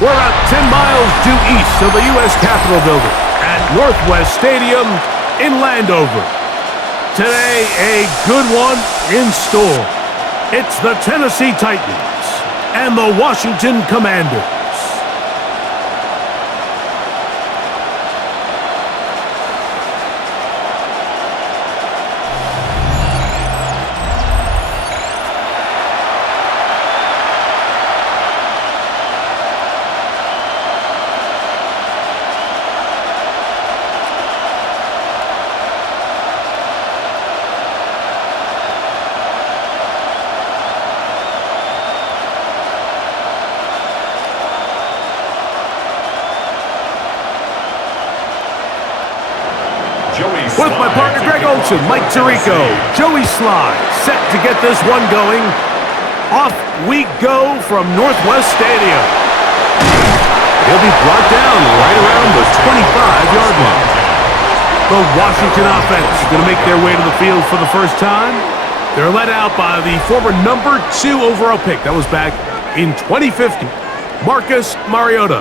We're about 10 miles due east of the U.S. Capitol building at Northwest Stadium in Landover. Today, a good one in store. It's the Tennessee Titans and the Washington Commanders. With my partner Greg Olson, Mike Tirico, Joey Sly, set to get this one going. Off we go from Northwest Stadium. He'll be brought down right around the 25-yard line. The Washington offense is going to make their way to the field for the first time. They're led out by the former number 2 overall pick. That was back in 2015, Marcus Mariota.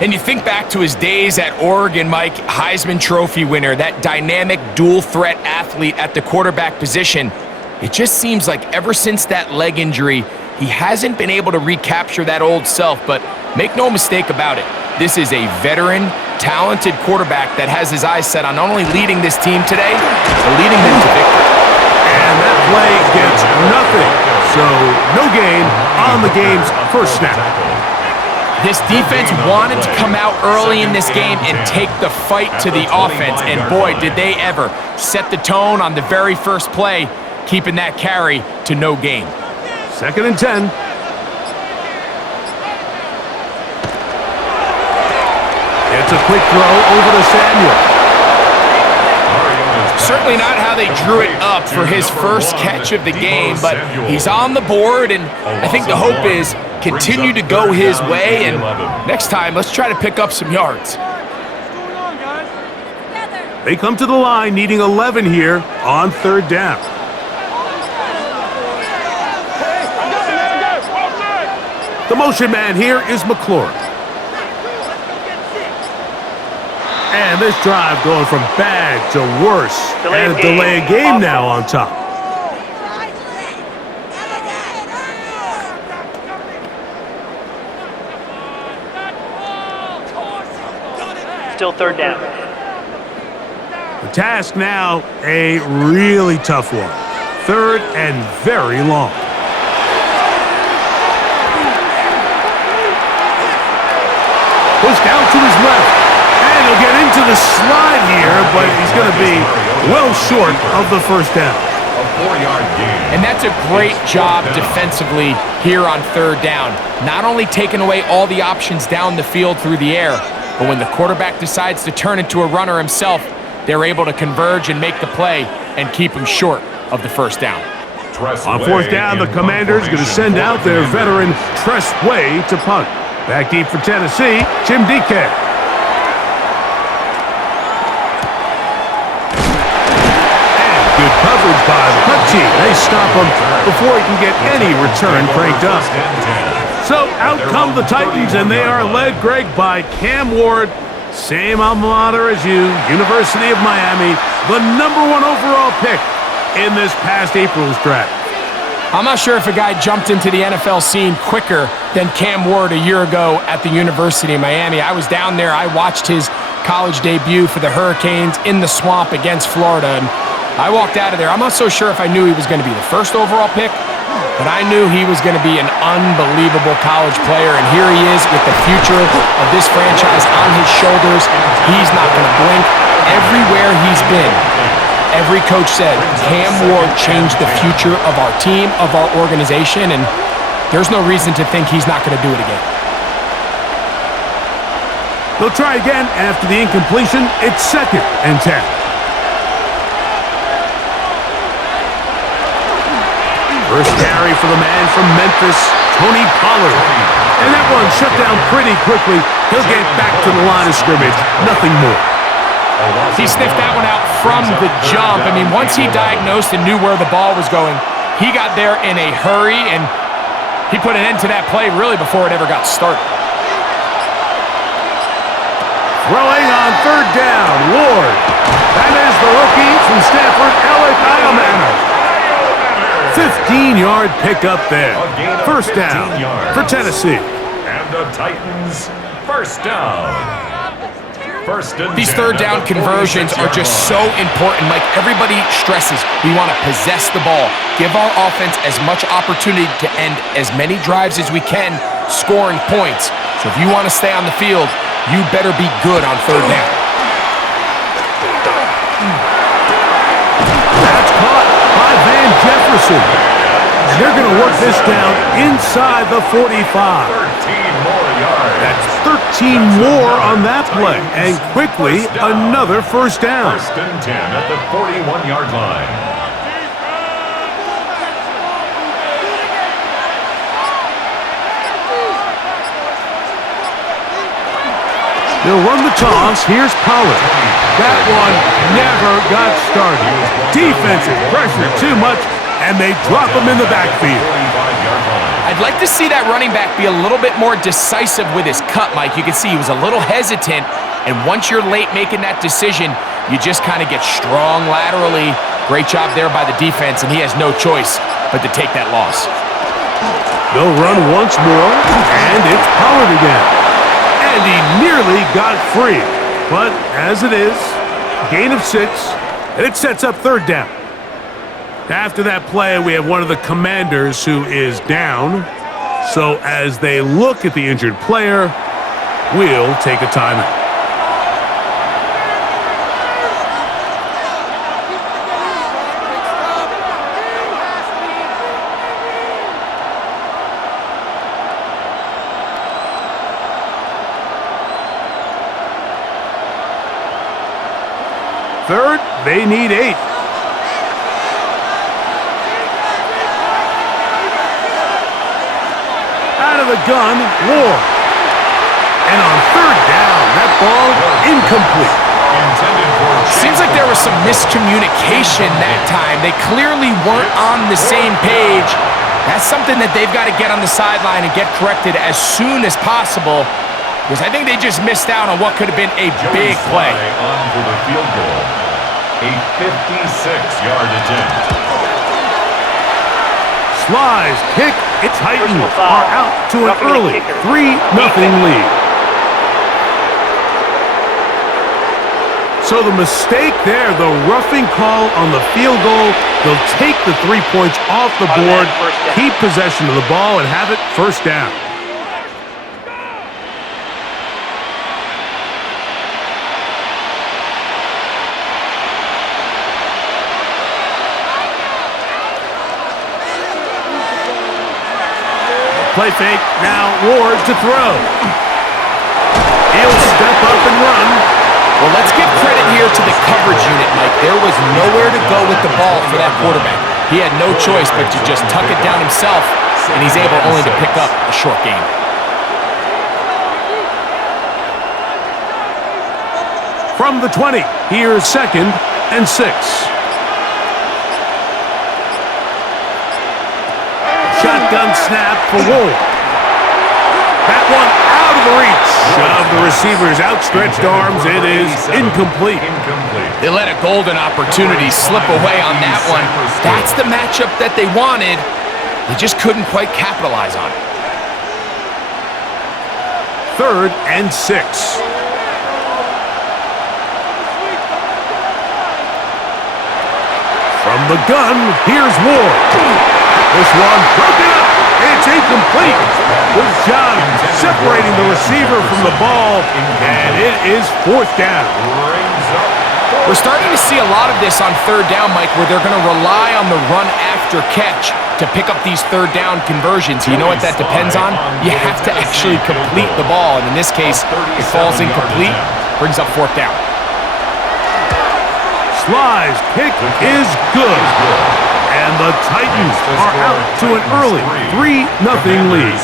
And you think back to his days at Oregon, Mike, Heisman Trophy winner, that dynamic dual-threat athlete at the quarterback position. It just seems like ever since that leg injury, he hasn't been able to recapture that old self, but make no mistake about it. This is a veteran, talented quarterback that has his eyes set on not only leading this team today, but leading them to victory. And that play gets nothing, so no gain on the game's first snap. This defense wanted to come out early in this game and take the fight to the offense, and boy, did they ever set the tone on the very first play, keeping that carry to no gain. 2nd and 10. It's a quick throw over to Samuel. Certainly not how they drew it up for his first catch of the game, but he's on the board, and I think the hope is continue to go his way, and next time, let's try to pick up some yards. They come to the line needing 11 here on 3rd down. The motion man here is McLaurin. And this drive going from bad to worse. And a delay of game now on top. Still 3rd down. The task now, a really tough one. 3rd and very long. Pushed out to his left. And he'll get into the slide here, but he's going to be well short of the first down. A 4-yard gain. And that's a great job defensively here on 3rd down. Not only taking away all the options down the field through the air, but when the quarterback decides to turn into a runner himself, they're able to converge and make the play and keep him short of the first down. On 4th down, the Commanders going to send out their veteran Tress Way to punt. Back deep for Tennessee, Jim Dike. Good coverage by the punt team. They stop him before he can get any return cranked up. So out come the Titans, and they are led, Greg, by Cam Ward. Same alma mater as you, University of Miami, the number 1 overall pick in this past April's draft. I'm not sure if a guy jumped into the NFL scene quicker than Cam Ward a year ago at the University of Miami. I was down there. I watched his college debut for the Hurricanes in the swamp against Florida, and I walked out of there. I'm not so sure if I knew he was going to be the 1st overall pick, but I knew he was going to be an unbelievable college player, and here he is with the future of this franchise on his shoulders. He's not going to blink. Everywhere he's been, every coach said, Cam Ward changed the future of our team, of our organization, and there's no reason to think he's not going to do it again. They'll try again after the incompletion. It's 2nd and 10. First carry for the man from Memphis, Tony Pollard. And that one shut down pretty quickly. He'll get back to the line of scrimmage. Nothing more. He sniffed that one out from the jump. I mean, once he diagnosed and knew where the ball was going, he got there in a hurry, and he put an end to that play really before it ever got started. Throwing on third down, Ward. That is the rookie from Stanford, Alec Iomanner. 15-yard pickup there. First down for Tennessee. And the Titans, first down. These third down conversions are just so important. Like everybody stresses, we want to possess the ball, give our offense as much opportunity to end as many drives as we can, scoring points. So if you want to stay on the field, you better be good on third down. That's caught by Van Jefferson. And they're going to work this down inside the 45. 13 more yards. That's 13 more on that play. And quickly, another first down. First and 10 at the 41-yard line. They'll run the toss. Here's Pollard. That one never got started. Defensive pressure too much, and they drop him in the backfield. I'd like to see that running back be a little bit more decisive with his cut, Mike. You can see he was a little hesitant, and once you're late making that decision, you just kind of get strong laterally. Great job there by the defense, and he has no choice but to take that loss. They'll run once more, and it's Pollard again. And he nearly got free. But as it is, gain of 6, and it sets up third down. After that play, we have one of the commanders who is down. So as they look at the injured player, we'll take a timeout. Third, they need 8. Out of the gun, Ward. And on third down, that ball incomplete. Seems like there was some miscommunication that time. They clearly weren't on the same page. That's something that they've got to get on the sideline and get corrected as soon as possible, because I think they just missed out on what could have been a big play. On for the field goal. A 56-yard attempt. Sly's kick. Its Titans are out to an early 3-0 lead. So the mistake there, the roughing call on the field goal, they'll take the 3 points off the board, keep possession of the ball, and have it first down. Play fake, now Ward to throw. He'll step up and run. Well, let's give credit here to the coverage unit, Mike. There was nowhere to go with the ball for that quarterback. He had no choice but to just tuck it down himself, and he's able only to pick up a short gain. From the 20, here's 2nd and 6. Shotgun snap for Ward. That one out of the reach of the receiver's outstretched arms. It is incomplete. They let a golden opportunity slip away on that one. That's the matchup that they wanted. They just couldn't quite capitalize on it. 3rd and 6. From the gun, here's Ward. This one broken up. It's incomplete. Good job separating the receiver from the ball, and it is 4th down. We're starting to see a lot of this on third down, Mike, where they're going to rely on the run after catch to pick up these third down conversions. You know what that depends on? You have to actually complete the ball, and in this case, it falls incomplete, brings up 4th down. Sly's kick is good. And the Titans are out to an early 3-0 lead.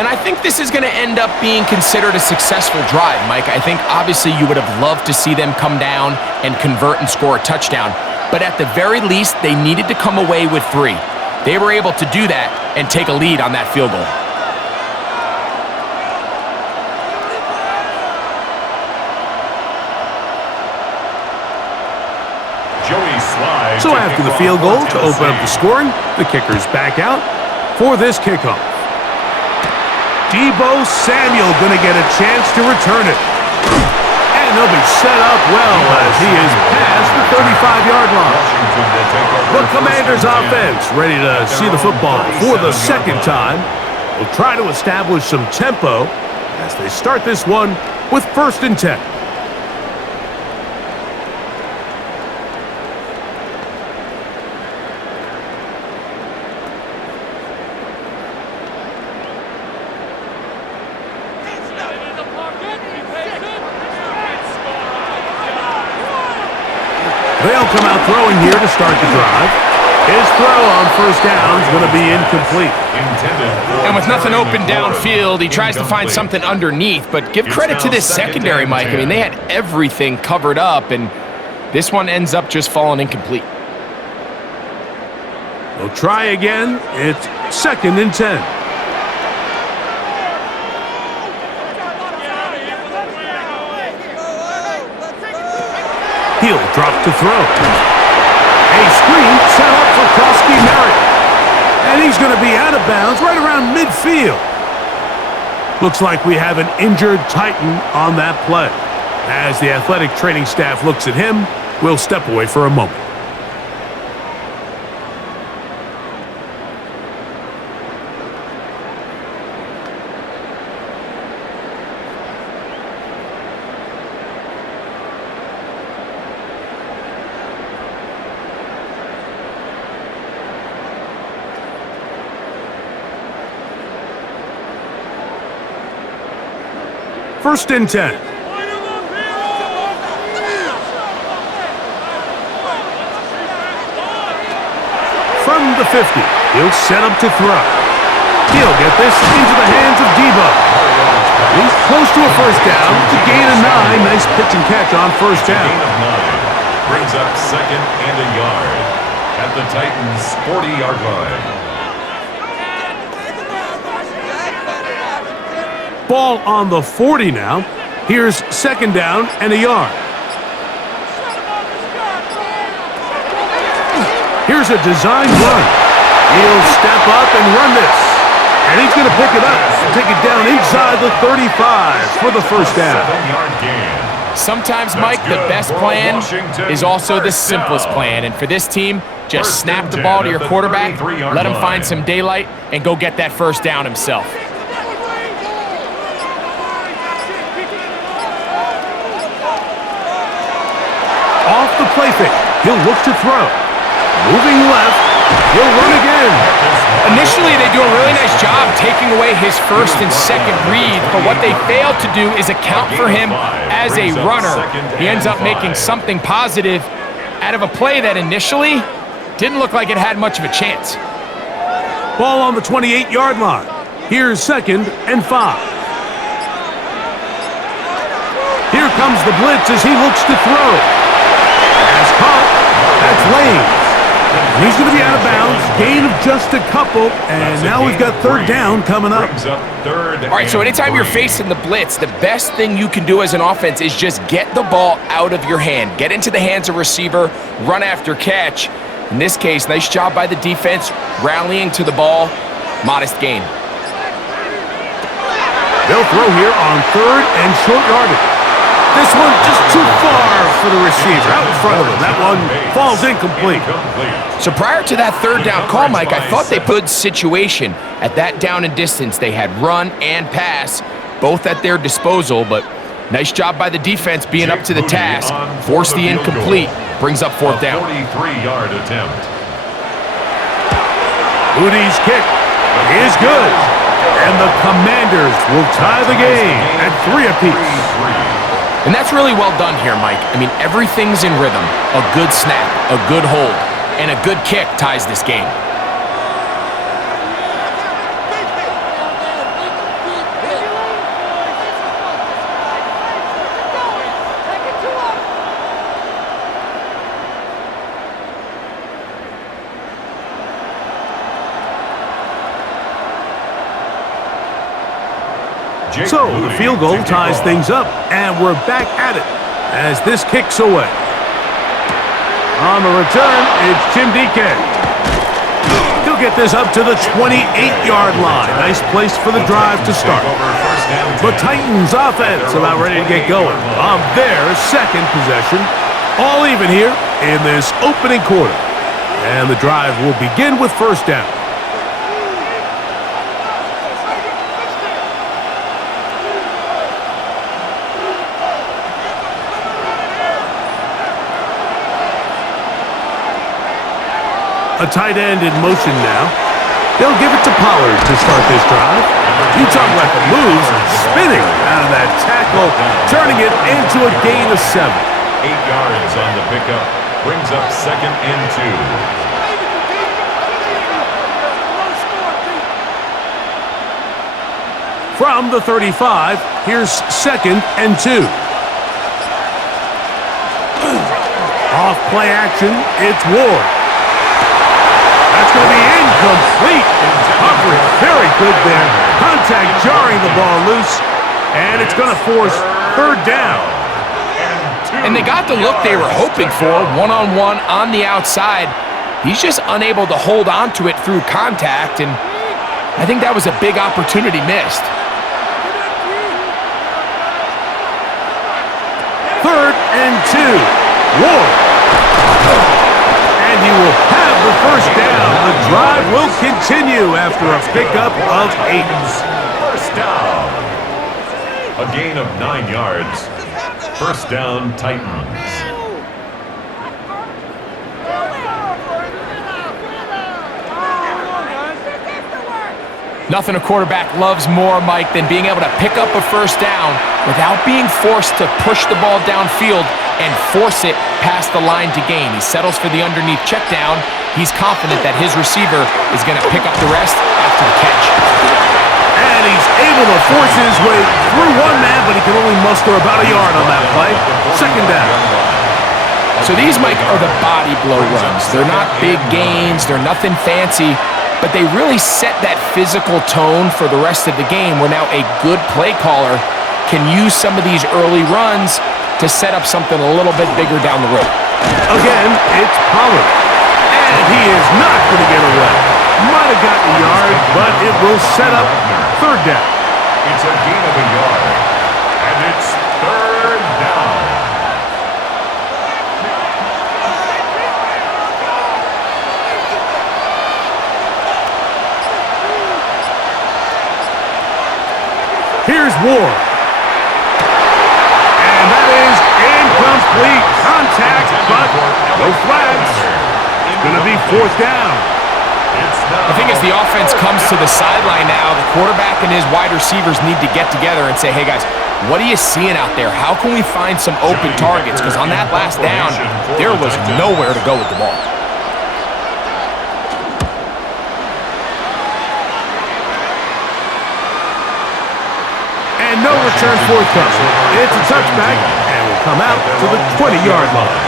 And I think this is going to end up being considered a successful drive, Mike. I think obviously you would have loved to see them come down and convert and score a touchdown. But at the very least, they needed to come away with 3. They were able to do that and take a lead on that field goal. So after the field goal to open up the scoring, the kicker's back out for this kickoff. Deebo Samuel going to get a chance to return it. And he'll be set up well as he is past the 35-yard line. The Commanders' offense ready to see the football for the second time. Will try to establish some tempo as they start this one with 1st and 10. They'll come out throwing here to start the drive. His throw on 1st down is going to be incomplete. And with nothing open downfield, he tries to find something underneath. But give credit to this secondary, Mike. I mean, they had everything covered up, and this one ends up just falling incomplete. They'll try again. It's 2nd and 10. He'll drop to throw. A screen set up for Krosky Merritt. And he's going to be out of bounds right around midfield. Looks like we have an injured Titan on that play. As the athletic training staff looks at him, we'll step away for a moment. First and 10. From the 50, he'll set up to throw. He'll get this into the hands of Deebo. He's close to a 1st down to gain a 9. Nice pitch and catch on 1st down. Gain of 9 brings up 2nd and a yard at the Titans' 40-yard line. Ball on the 40 now. Here's 2nd down and a yard. Here's a design run. He'll step up and run this. And he's going to pick it up and take it down inside the 35 for the 1st down. 7-yard gain. Sometimes, Mike, the best plan is also the simplest plan. And for this team, just snap the ball to your quarterback, let him find some daylight, and go get that 1st down himself. Off the play fake, he'll look to throw. Moving left, he'll run again. Initially, they do a really nice job taking away his 1st and 2nd reads, but what they fail to do is account for him as a runner. He ends up making something positive out of a play that initially didn't look like it had much of a chance. Ball on the 28-yard line. Here's 2nd and 5. Here comes the blitz as he looks to throw. Pass caught. That's Lane. He's going to be out of bounds. Gain of just a couple. And now we've got 3rd down coming up. All right, so anytime you're facing the blitz, the best thing you can do as an offense is just get the ball out of your hand. Get into the hands of receiver, run after catch. In this case, nice job by the defense, rallying to the ball. Modest gain. They'll throw here on 3rd and short yardage. This one just too far for the receiver. Out in front of him. That one falls incomplete. So prior to that 3rd down call, Mike, I thought they put situation at that down and distance. They had run and pass, both at their disposal, but nice job by the defense being up to the task. Force the incomplete. Brings up 4th down. 43-yard attempt. Moody's kick is good. And the Commanders will tie the game at 3 apiece. And that's really well done here, Mike. I mean, everything's in rhythm. A good snap, a good hold, and a good kick ties this game. So the field goal ties things up, and we're back at it as this kicks away. On the return, it's Jim DK. He'll get this up to the 28-yard line. Nice place for the drive to start. The Titans offense about ready to get going on their second possession. All even here in this opening quarter. And the drive will begin with first down. A tight end in motion now. They'll give it to Pollard to start this drive. You talk about the moves, spinning out of that tackle, turning it into a gain of 7. 8 yards on the pickup. Brings up second and 2. From the 35, here's second and 2. Off play action, it's Ward. That's going to be incomplete. Coverage very good there. Contact jarring the ball loose, and it's going to force third down. And they got the look they were hoping for, one-on-one on the outside. He's just unable to hold on to it through contact, and I think that was a big opportunity missed. Third and 2. Ward. And you will have the first down. The drive will continue after a pickup of 8. First down. A gain of 9 yards. First down, Titans. Nothing a quarterback loves more, Mike, than being able to pick up a first down without being forced to push the ball downfield and force it past the line to gain. He settles for the underneath check down. He's confident that his receiver is going to pick up the rest after the catch. And he's able to force his way through one man, but he can only muster about a yard on that play. Second down. So these, Mike, are the body blow runs. They're not big gains. They're nothing fancy. But they really set that physical tone for the rest of the game where now a good play caller can use some of these early runs to set up something a little bit bigger down the road. Again, it's Pollard. And he is not going to get away. Might have gotten a yard, but it will set up third down. It's a gain of a yard. And it's third down. Here's Ward. And that is incomplete. Contact, but no flags. It's going to be fourth down. I think as the offense comes to the sideline now, the quarterback and his wide receivers need to get together and say, hey guys, what are you seeing out there? How can we find some open targets? Because on that last down, there was nowhere to go with the ball. And no return forthcoming. It's a touchback, and will come out to the 20-yard line.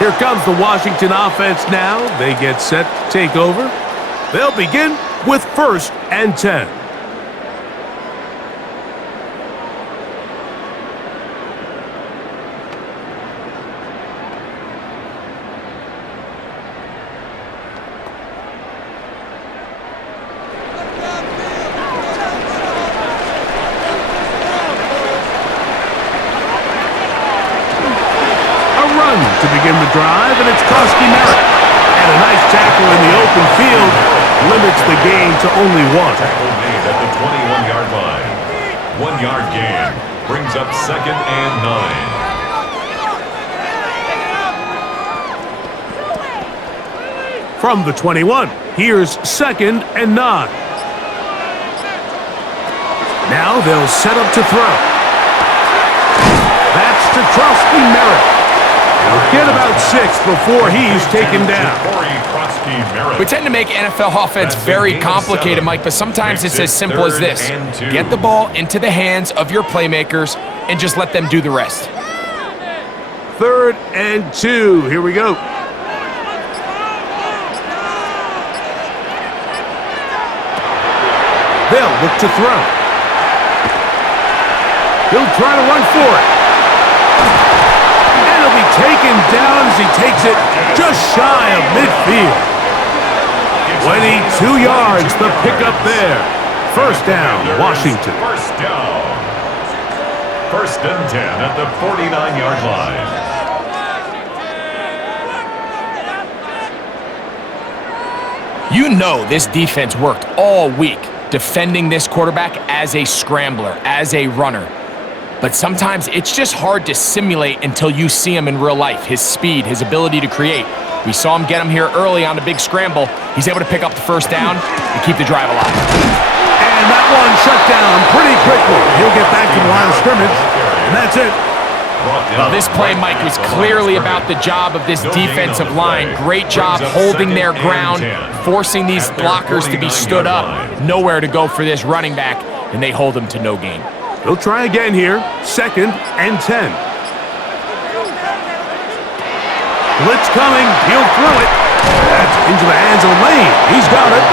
Here comes the Washington offense now. They get set to take over. They'll begin with first and 10. To begin the drive, and it's Krosky Merritt. And a nice tackle in the open field limits the gain to only 1. Tackle made at the 21-yard line. 1 yard gain brings up second and 9. From the 21, here's second and 9. Now they'll set up to throw. That's to Krosky Merritt. He'll get about 6 before he's taken down. We tend to make NFL offense very complicated, Mike, but sometimes it's as simple as this. Get the ball into the hands of your playmakers and just let them do the rest. Third and 2. Here we go. They'll look to throw. He'll try to run for it. Taken down as he takes it just shy of midfield. 22 yards, the pickup there. First down, Washington. First down. First and 10 at the 49-yard line. You know this defense worked all week defending this quarterback as a scrambler, as a runner. But sometimes it's just hard to simulate until you see him in real life, his speed, his ability to create. We saw him get him here early on the big scramble. He's able to pick up the first down and keep the drive alive. And that one shut down pretty quickly. He'll get back to the line of scrimmage, and that's it. Well, this play, Mike, was clearly about the job of this defensive line. Great job holding their ground, forcing these blockers to be stood up. Nowhere to go for this running back, and they hold him to no gain. He'll try again here. Second and 10. Blitz coming. He'll throw it. That's into the hands of Lane. He's got it.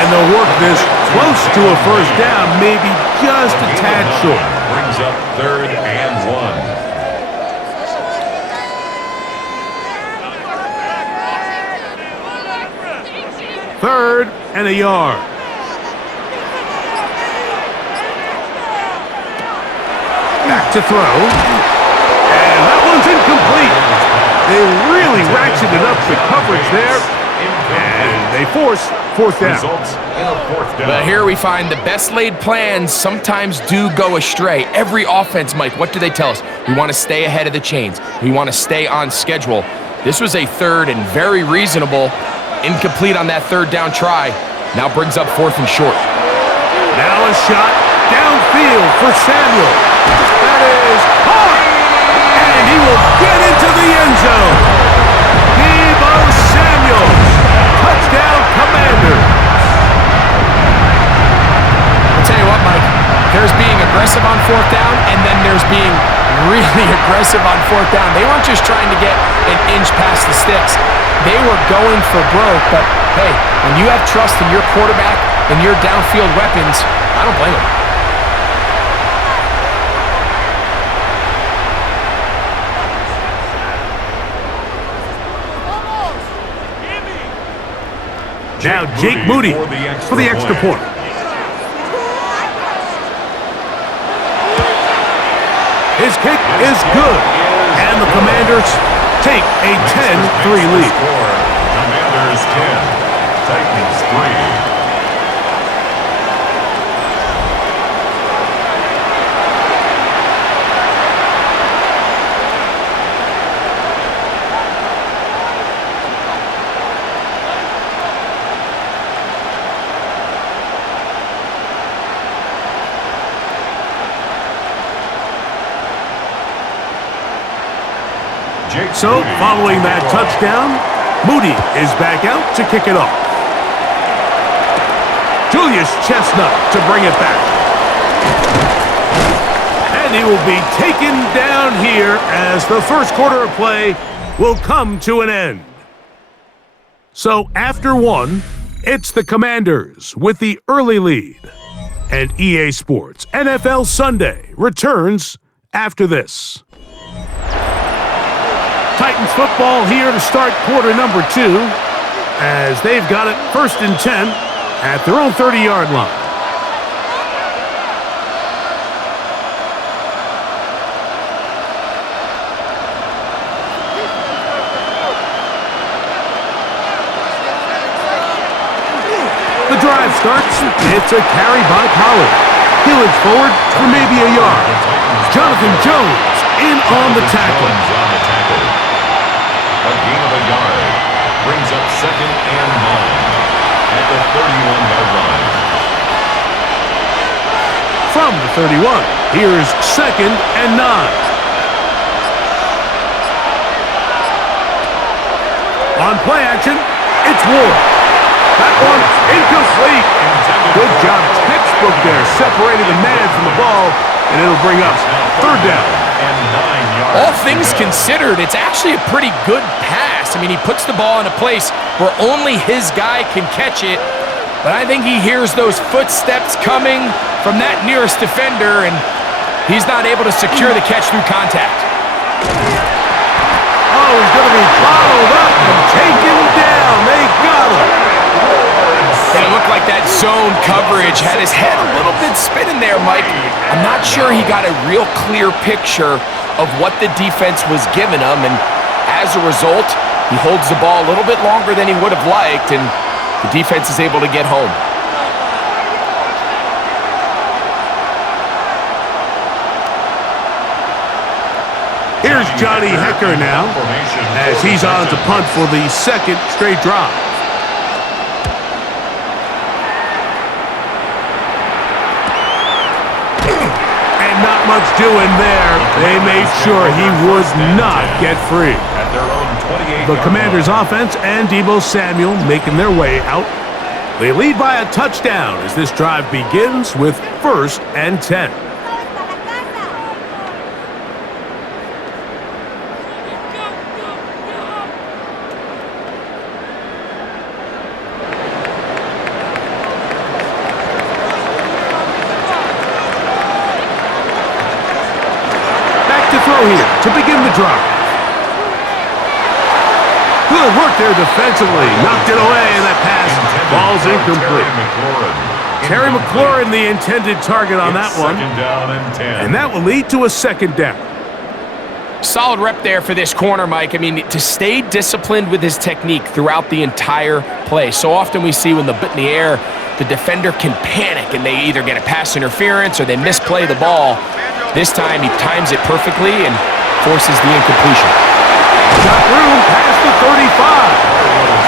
And they'll work this close to a first down, maybe just a tad short. Brings up third and 1. Third and a yard. Back to throw. And that one's incomplete. They really ratcheted up the coverage there. And they force fourth down. But here we find the best laid plans sometimes do go astray. Every offense, Mike, what do they tell us? We want to stay ahead of the chains. We want to stay on schedule. This was a third and very reasonable. Incomplete on that third down try. Now brings up fourth and short. Now a shot downfield for Samuel. That is caught. And he will get into the end zone. Deebo Samuel. Touchdown, Commanders. I'll tell you what, Mike. There's being aggressive on fourth down, and then there's being really aggressive on fourth down. They weren't just trying to get an inch past the sticks. They were going for broke, but hey, when you have trust in your quarterback and your downfield weapons, I don't blame them. Now Jake Moody for the extra point. His kick is good, and the Commanders take a 10-3 lead. Commanders 10, Titans 3. So, following that touchdown, Moody is back out to kick it off. Julius Chestnut to bring it back. And he will be taken down here as the first quarter of play will come to an end. So, after one, it's the Commanders with the early lead. And EA Sports NFL Sunday returns after this. Titans football here to start quarter number 2 as they've got it first and 10 at their own 30-yard line. The drive starts. It's a carry by Pollard. Hillage forward for maybe a yard. Jonathan Jones in on the tackle. A gain of a yard. Brings up second and 9 at the 31-yard line. From the 31, here's second and 9. On play action, it's Ward. That one incomplete. Good job, textbook there, separating the man from the ball, and it'll bring up third down. And 9 yards. All things considered, it's actually a pretty good pass. I mean, he puts the ball in a place where only his guy can catch it, but I think he hears those footsteps coming from that nearest defender, and he's not able to secure the catch through contact. Oh, he's going to be like that zone coverage had his head a little bit spinning there, Mike. I'm not sure he got a real clear picture of what the defense was giving him, and as a result, he holds the ball a little bit longer than he would have liked, and the defense is able to get home. Here's Johnny Hecker now, as he's on to punt for the second straight drive. And not much doing there. They made sure he would not get free. The Commanders' offense and Deebo Samuel making their way out. They lead by a touchdown as this drive begins with 1st and 10. Here to begin the drive. Good work there defensively. Knocked it away, and that pass falls incomplete. Terry McLaurin, the intended target on that one. And that will lead to a 2nd down. Solid rep there for this corner, Mike. I mean, to stay disciplined with his technique throughout the entire play. So often we see when the bit in the air, the defender can panic and they either get a pass interference or they misplay the ball. This time he times it perfectly and forces the incompletion. Got room past the 35.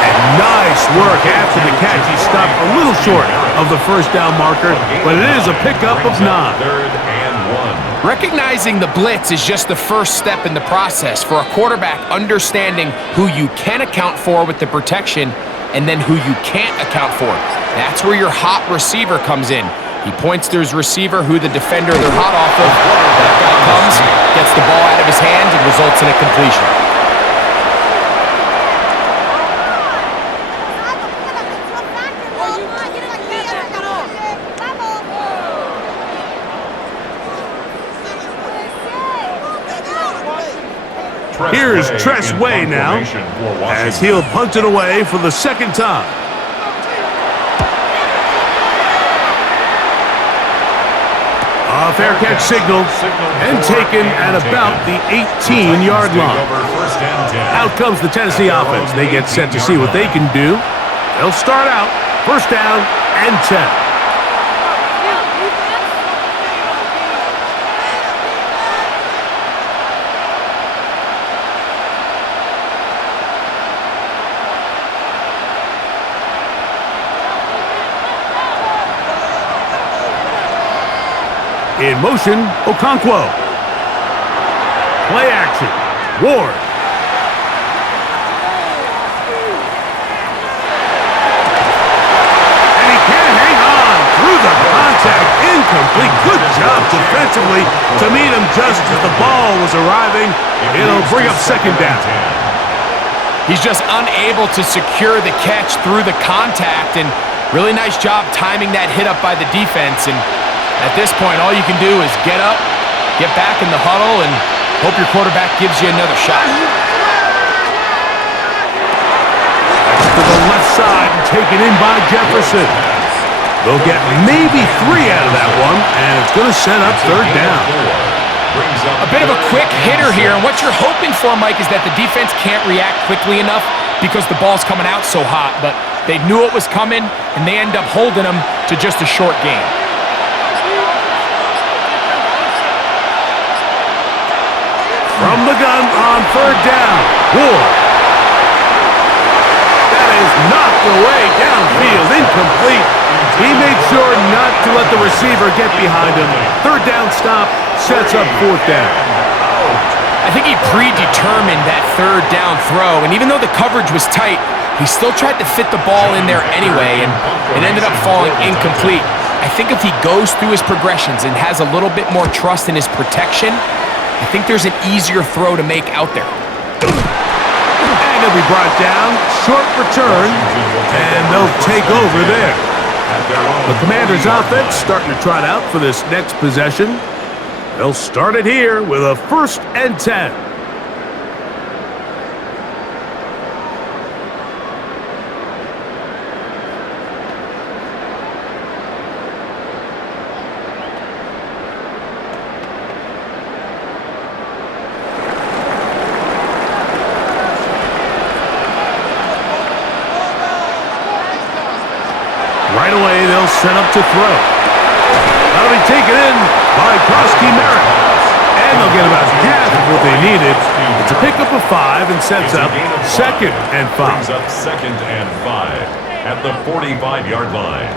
And nice work after the catch. He stopped a little short of the 1st down marker, but it is a pickup of 9. 3rd and 1. Recognizing the blitz is just the first step in the process for a quarterback, understanding who you can account for with the protection and then who you can't account for. That's where your hot receiver comes in. He points to his receiver, who the defender they're hot off of. That guy comes, gets the ball out of his hand, and results in a completion. Here's Tress Way now, as he'll punt it away for the 2nd time. A fair catch signal and taken at about the 18-yard line. Out comes the Tennessee offense. They get set to see what they can do. They'll start out 1st down and 10. In motion, Okonkwo. Play action. Ward. And he can't hang on through the contact. Incomplete. Good job defensively to meet him just as the ball was arriving. It'll bring up 2nd down. He's just unable to secure the catch through the contact, and really nice job timing that hit up by the defense. And at this point, all you can do is get up, get back in the huddle, and hope your quarterback gives you another shot. To the left side and taken in by Jefferson. They'll get maybe 3 out of that one, and it's going to set up 3rd down. A bit of a quick hitter here, and what you're hoping for, Mike, is that the defense can't react quickly enough because the ball's coming out so hot, but they knew it was coming, and they end up holding them to just a short gain. From the gun on 3rd down. Ward. That is knocked away downfield. Incomplete. He made sure not to let the receiver get behind him. 3rd down stop sets up 4th down. I think he predetermined that 3rd down throw, and even though the coverage was tight, he still tried to fit the ball in there anyway, and it ended up falling incomplete. I think if he goes through his progressions and has a little bit more trust in his protection, I think there's an easier throw to make out there. And he'll be brought down. Short return. And they'll take over there. The Commanders' offense starting to trot out for this next possession. They'll start it here with a 1st and 10. Right away, they'll set up to throw. That'll be taken in by Krosky Merritt. And they'll get about half of what they needed. It's a pickup of 5 and sets up 2nd and 5. Brings up 2nd and 5 at the 45-yard line.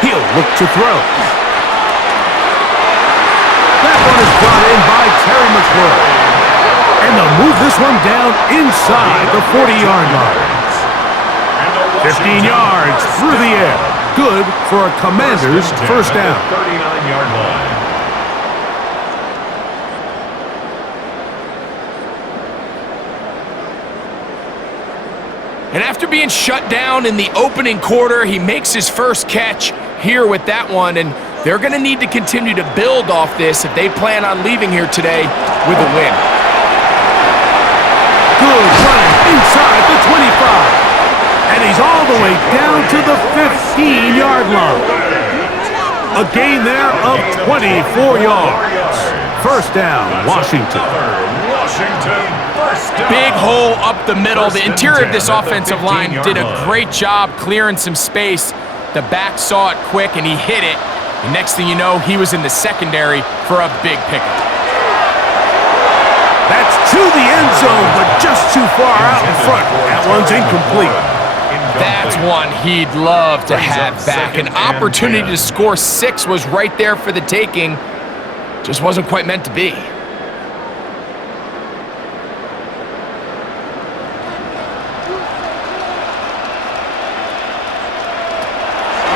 He'll look to throw. That one is brought in by Terry McLaurin. And they'll move this one down inside the 40-yard line. 15 yards through the air. Good for a Commanders first down. 39-yard line. And after being shut down in the opening quarter, he makes his first catch here with that one, and they're going to need to continue to build off this if they plan on leaving here today with a win. Good running inside the 25. And he's all the way down to the 15-yard line. A gain there of 24 yards. First down, Washington. Big hole up the middle. The interior of this offensive line did a great job clearing some space. The back saw it quick, and he hit it. And next thing you know, he was in the secondary for a big pickup. That's to the end zone, but just too far out in front. That one's incomplete. That's one he'd love to have back. An opportunity to score 6 was right there for the taking. Just wasn't quite meant to be.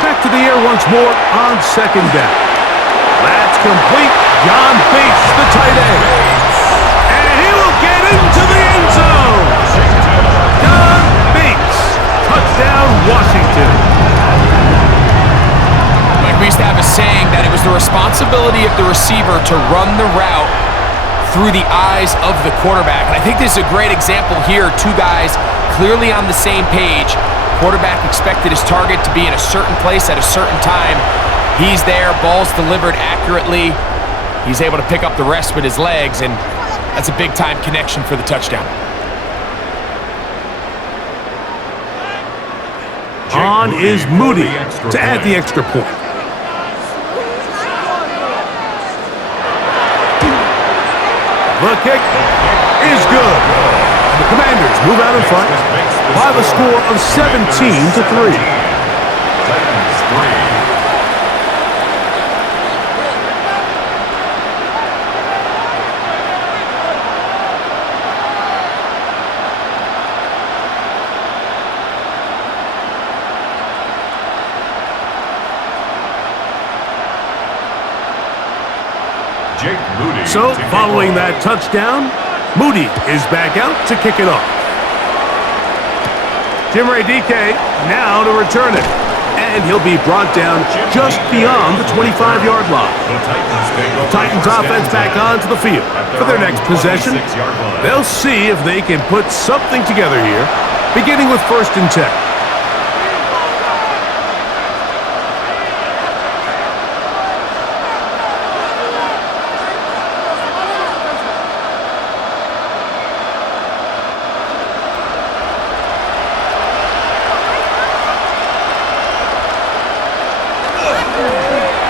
Back to the air once more on 2nd down. That's complete. John Bates, the tight end. And he will get into the end zone. John Bates. Touchdown, Washington. Like we used to have a saying that it was the responsibility of the receiver to run the route through the eyes of the quarterback. And I think this is a great example here. Two guys clearly on the same page. Quarterback expected his target to be in a certain place at a certain time. He's there, ball's delivered accurately. He's able to pick up the rest with his legs, and that's a big-time connection for the touchdown. On is Moody to add the extra point. The kick is good. The Commanders move out in front by the score of 17-3. So, following that touchdown, Moody is back out to kick it off. Jim Ray DK now to return it. And he'll be brought down just beyond the 25-yard line. The Titans offense back onto the field for their next possession. They'll see if they can put something together here, beginning with 1st and 10.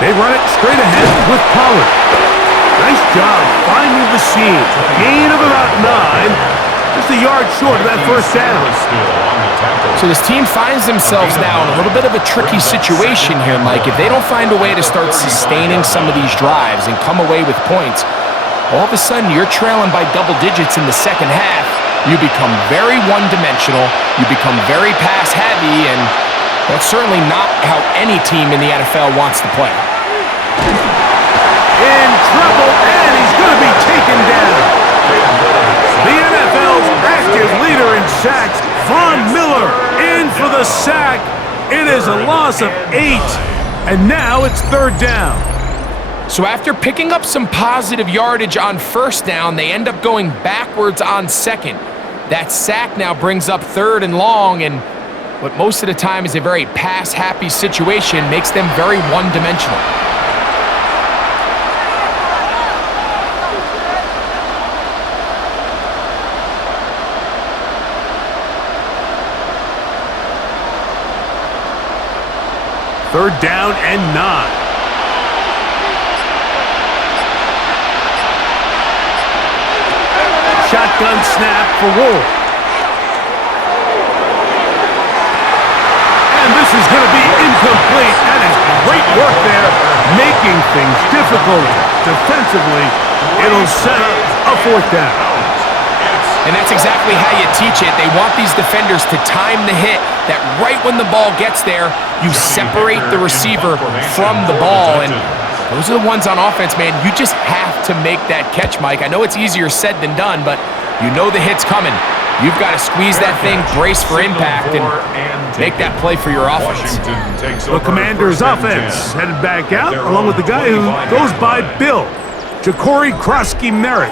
They run it straight ahead with Pollard. Nice job finding the seam. Gain of about 9. Just a yard short of that first down. So this team finds themselves now in a little bit of a tricky situation here, Mike. If they don't find a way to start sustaining some of these drives and come away with points, all of a sudden you're trailing by double digits in the second half. You become very one-dimensional. You become very pass-heavy, and that's certainly not how any team in the NFL wants to play. In trouble, and he's going to be taken down. The NFL's active leader in sacks, Von Miller, in for the sack. It is a loss of 8, and now it's 3rd down. So after picking up some positive yardage on 1st down, they end up going backwards on 2nd. That sack now brings up 3rd and long, and what most of the time is a very pass-happy situation makes them very one-dimensional. 3rd down and 9. Shotgun snap for Ward. And this is going to be incomplete. That is great work there, making things difficult defensively. It'll set up a 4th down. And that's exactly how you teach it. They want these defenders to time the hit, that right when the ball gets there, you separate the receiver from the ball. And those are the ones on offense, man. You just have to make that catch, Mike. I know it's easier said than done, but you know the hit's coming. You've got to squeeze that thing, brace for impact, and make that play for your offense. The Commanders' offense headed back out, along with the guy who goes by Bill, Ja'Cory Krosky-Merritt.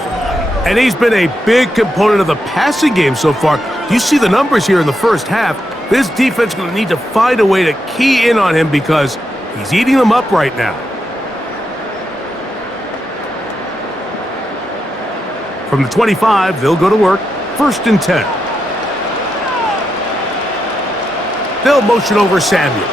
And he's been a big component of the passing game so far. You see the numbers here in the first half. This defense is going to need to find a way to key in on him because he's eating them up right now. From the 25, they'll go to work. 1st and 10. They'll motion over Samuel.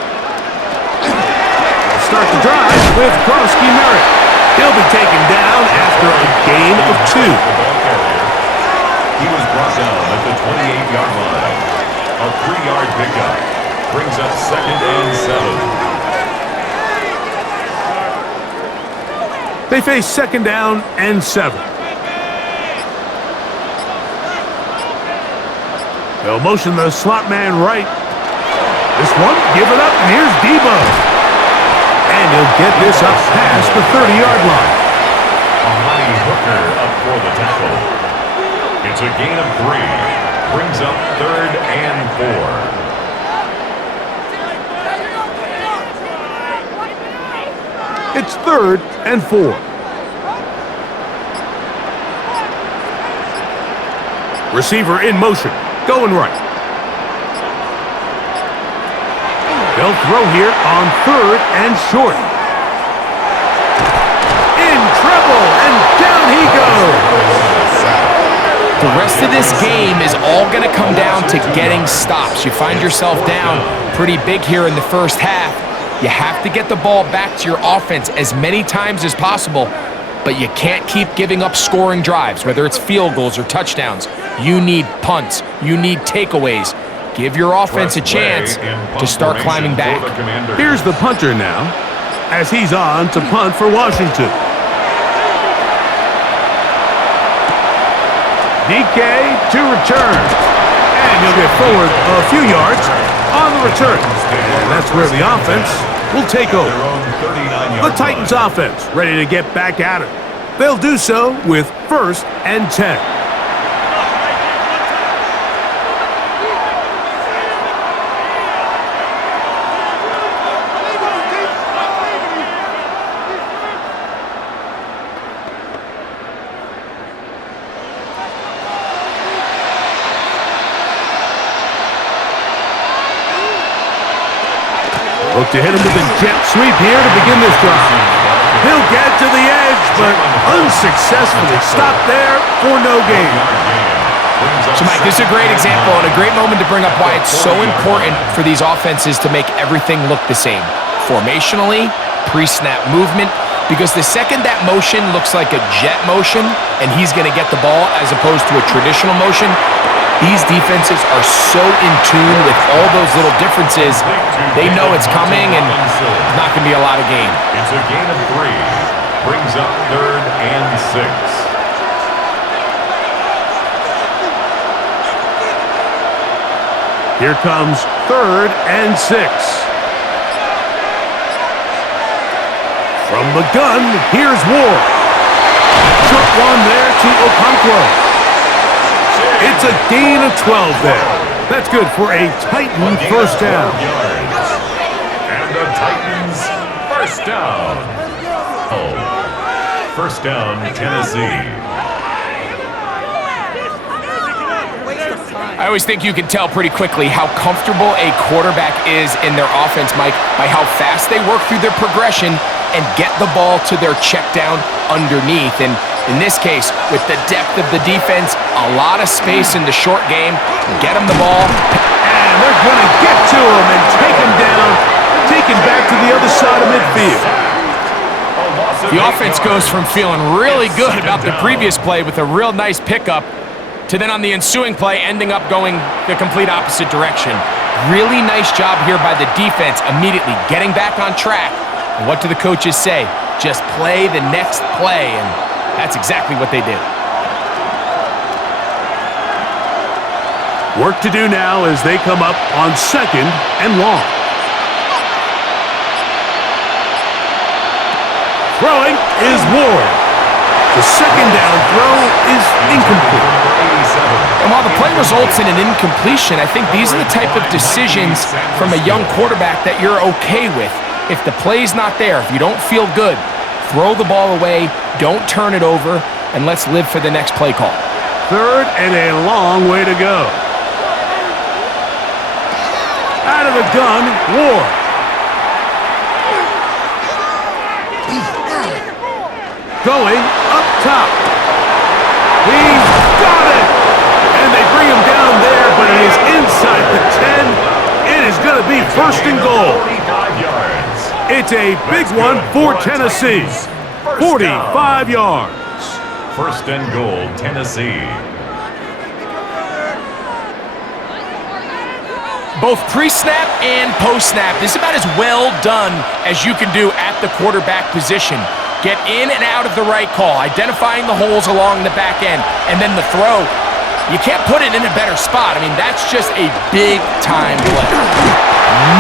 They'll start the drive with Krosky-Merritt. He'll be taken down after a gain of 2. He was brought down at the 28-yard line. A 3-yard pickup brings up 2nd and 7. They face 2nd down and 7. They'll motion the slot man right. This one, give it up, and here's Debo. And he'll get this up past the 30-yard line. Amani Hooker up for the tackle. It's a gain of 3. Brings up 3rd and 4. It's 3rd and 4. Receiver in motion, going right. They'll throw here on 3rd and short. In trouble, and down he goes. The rest of this game is all going to come down to getting stops. You find yourself down pretty big here in the first half. You have to get the ball back to your offense as many times as possible, but you can't keep giving up scoring drives, whether it's field goals or touchdowns. You need punts. You need takeaways. Give your offense a chance to start climbing back. Here's the punter now, as he's on to punt for Washington. DK to return. And he'll get forward a few yards on the return. And that's where the offense will take over. The Titans offense ready to get back at it. They'll do so with 1st and 10. Look to hit him with a jet sweep here to begin this drive. He'll get to the edge, but unsuccessfully stopped there for no gain. So, Mike, this is a great example and a great moment to bring up why it's so important for these offenses to make everything look the same. Formationally, pre-snap movement, because the second that motion looks like a jet motion and he's going to get the ball as opposed to a traditional motion, these defenses are so in tune with all those little differences. They know it's coming, and there's not going to be a lot of gain. It's a gain of 3. Brings up 3rd and 6. Here comes 3rd and 6. From the gun, here's Ward. Short one there to Okonkwo. It's a gain of 12 there. That's good for a Titan 1st down. And the Titans 1st down. Oh, 1st down, Tennessee. I always think you can tell pretty quickly how comfortable a quarterback is in their offense, Mike, by how fast they work through their progression and get the ball to their check down underneath. And in this case, with the depth of the defense, a lot of space in the short game, get them the ball. And they're going to get to him and take him down, take him back to the field. The offense goes from feeling really good about the previous play with a real nice pickup to then on the ensuing play ending up going the complete opposite direction. Really nice job here by the defense immediately getting back on track. And what do the coaches say? Just play the next play, and that's exactly what they did. Work to do now as they come up on 2nd and long. Throwing is Ward. The 2nd down throw is incomplete. And while the play results in an incompletion, I think these are the type of decisions from a young quarterback that you're okay with. If the play's not there, if you don't feel good, throw the ball away, don't turn it over, and let's live for the next play call. 3rd and a long way to go. Out of the gun, Ward. Going up top. He's got it! And they bring him down there, but he is inside the 10. It is going to be 1st and goal. 45 yards. It's a big one for Tennessee. 45 yards. 1st and goal, Tennessee. Both pre-snap and post-snap, this is about as well done as you can do at the quarterback position. Get in and out of the right call, identifying the holes along the back end, and then the throw. You can't put it in a better spot. I mean, that's just a big-time play.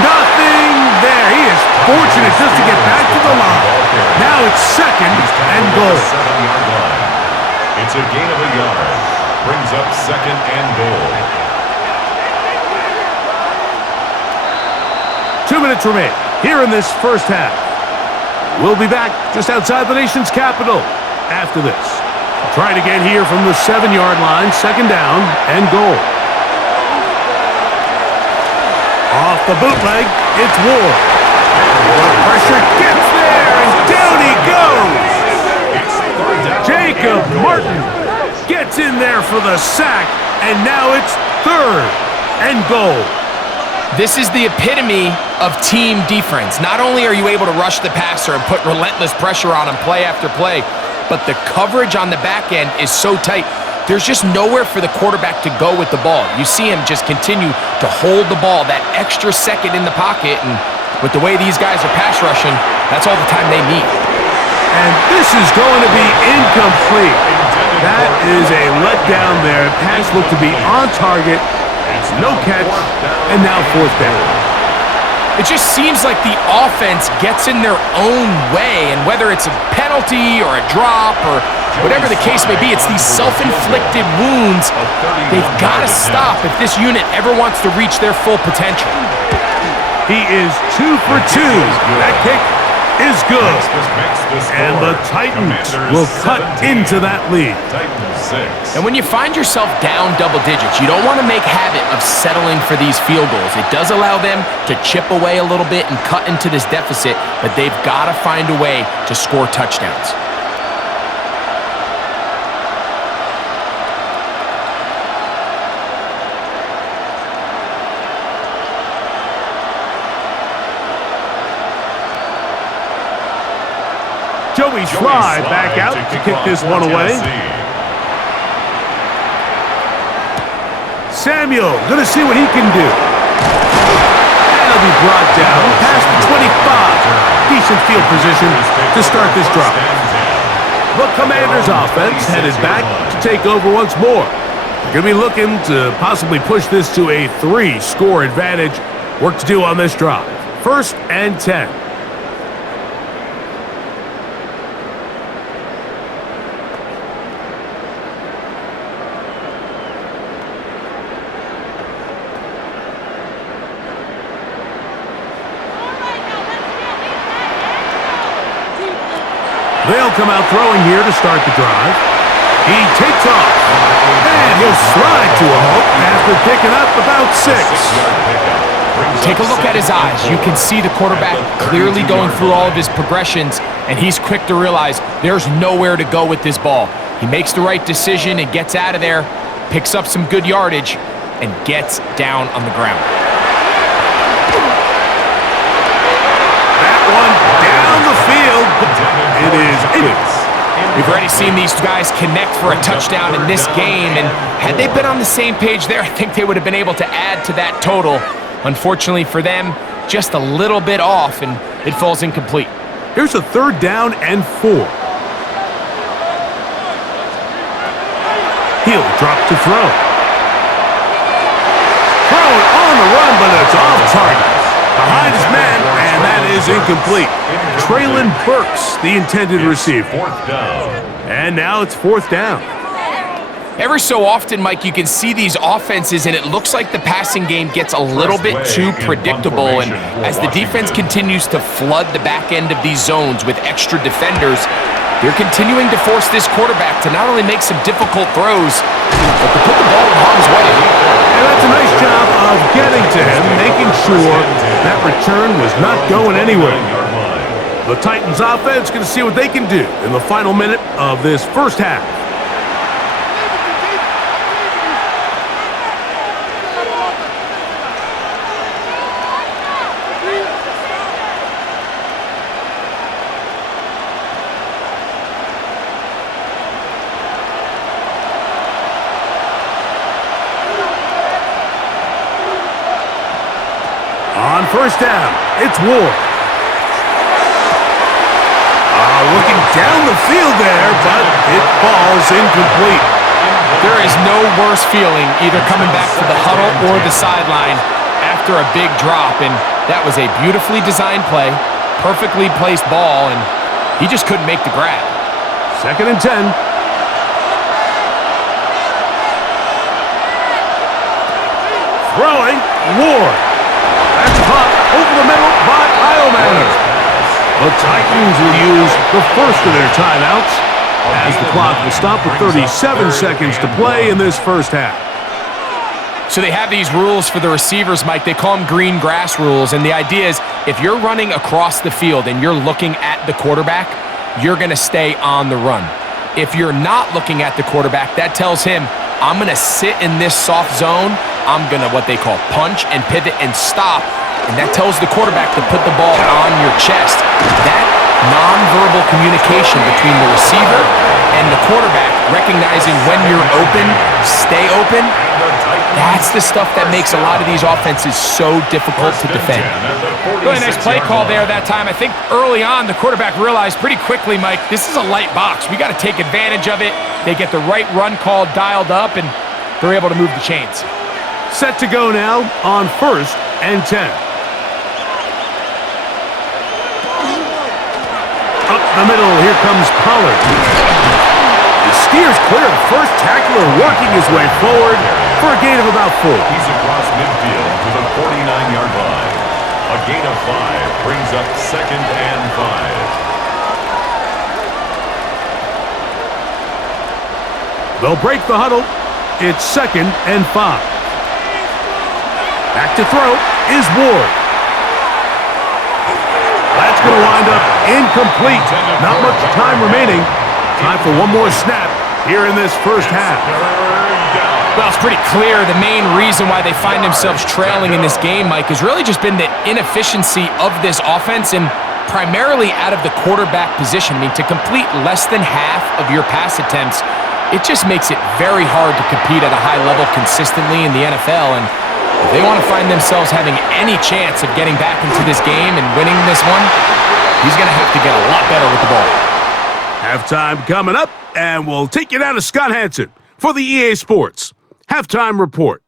Nothing there. He is fortunate just to get back to the line. Now it's 2nd and goal. 7-yard line. It's a gain of a yard. Brings up 2nd and goal. 2 minutes remain here in this first half. We'll be back just outside the nation's capital after this. Trying to get here from the 7-yard line, 2nd down and goal. Off the bootleg, it's Ward. Pressure gets there, and down he goes. Jacob Martin gets in there for the sack, and now it's 3rd and goal. This is the epitome of team defense. Not only are you able to rush the passer and put relentless pressure on him play after play, but the coverage on the back end is so tight. There's just nowhere for the quarterback to go with the ball. You see him just continue to hold the ball that extra second in the pocket, and with the way these guys are pass rushing, that's all the time they need. And this is going to be incomplete. That is a letdown there. Pass looked to be on target. No catch, and now 4th down. It just seems like the offense gets in their own way, and whether it's a penalty or a drop or whatever the case may be, it's these self-inflicted wounds. They've got to stop if this unit ever wants to reach their full potential. He is 2 for 2. That kick is good. And the Titans will cut into that lead. And when you find yourself down double digits, you don't want to make habit of settling for these field goals. It does allow them to chip away a little bit and cut into this deficit, but they've got to find a way to score touchdowns. Joey Slye back out to kick this one away. Samuel going to see what he can do. That'll be brought down past the 25. Decent field position to start this drive. The Commanders' offense headed back to take over once more. They're going to be looking to possibly push this to a 3-score advantage. Work to do on this drive. 1st and 10. They'll come out throwing here to start the drive. He takes off. And he'll slide to a hook after picking up about 6. Take a look at his eyes. You can see the quarterback clearly going through all of his progressions, and he's quick to realize there's nowhere to go with this ball. He makes the right decision and gets out of there, picks up some good yardage, and gets down on the ground. That one down. it is in. We've already seen these guys connect for a touchdown in this game, and had they been on the same page there, I think they would have been able to add to that total. Unfortunately for them, just a little bit off, and it falls incomplete. Here's a 3rd down and 4. He'll drop to throw. Throw it on the run, but it's off target. Behind his man, and that is incomplete. Traylon Burks, the intended receiver. And now it's 4th down. Every so often, Mike, you can see these offenses, and it looks like the passing game gets a little bit too predictable. And as the defense continues to flood the back end of these zones with extra defenders, they're continuing to force this quarterback to not only make some difficult throws, but to put the ball in harm's way. And that's a nice job of getting to him, making sure that return was not going anywhere. The Titans offense going to see what they can do in the final minute of this first half. On 1st down, it's Ward. Looking down the field there, but it falls incomplete. There is no worse feeling either coming back to the huddle or the sideline after a big drop, and that was a beautifully designed play, perfectly placed ball, and he just couldn't make the grab. 2nd and 10. Throwing, Ward. That's caught over the middle by Iomanner. The Titans will use the first of their timeouts as the clock will stop with 37 seconds to play in this first half. So they have these rules for the receivers, Mike. They call them green grass rules, and the idea is if you're running across the field and you're looking at the quarterback, you're going to stay on the run. If you're not looking at the quarterback, that tells him, I'm going to sit in this soft zone, I'm going to what they call punch and pivot and stop, and that tells the quarterback to put the ball on your chest. That nonverbal communication between the receiver and the quarterback, recognizing when you're open, stay open, that's the stuff that makes a lot of these offenses so difficult to defend. Really nice play call there that time. I think early on the quarterback realized pretty quickly, Mike, this is a light box. We got to take advantage of it. They get the right run call dialed up, and they're able to move the chains. Set to go now on 1st and 10. Up the middle, here comes Pollard. He steers clear of the first tackler, working his way forward for a gain of about 4. He's across midfield to the 49-yard line. A gain of 5 brings up 2nd and 5. They'll break the huddle. It's 2nd and 5. Back to throw is Ward. That's going to wind up incomplete. Not much time remaining. Time for one more snap here in this first half. Well, it's pretty clear the main reason why they find themselves trailing in this game, Mike, has really just been the inefficiency of this offense and primarily out of the quarterback position. I mean, to complete less than half of your pass attempts, it just makes it very hard to compete at a high level consistently in the NFL. And if they want to find themselves having any chance of getting back into this game and winning this one, he's going to have to get a lot better with the ball. Halftime coming up, and we'll take you down to Scott Hanson for the EA Sports Halftime Report.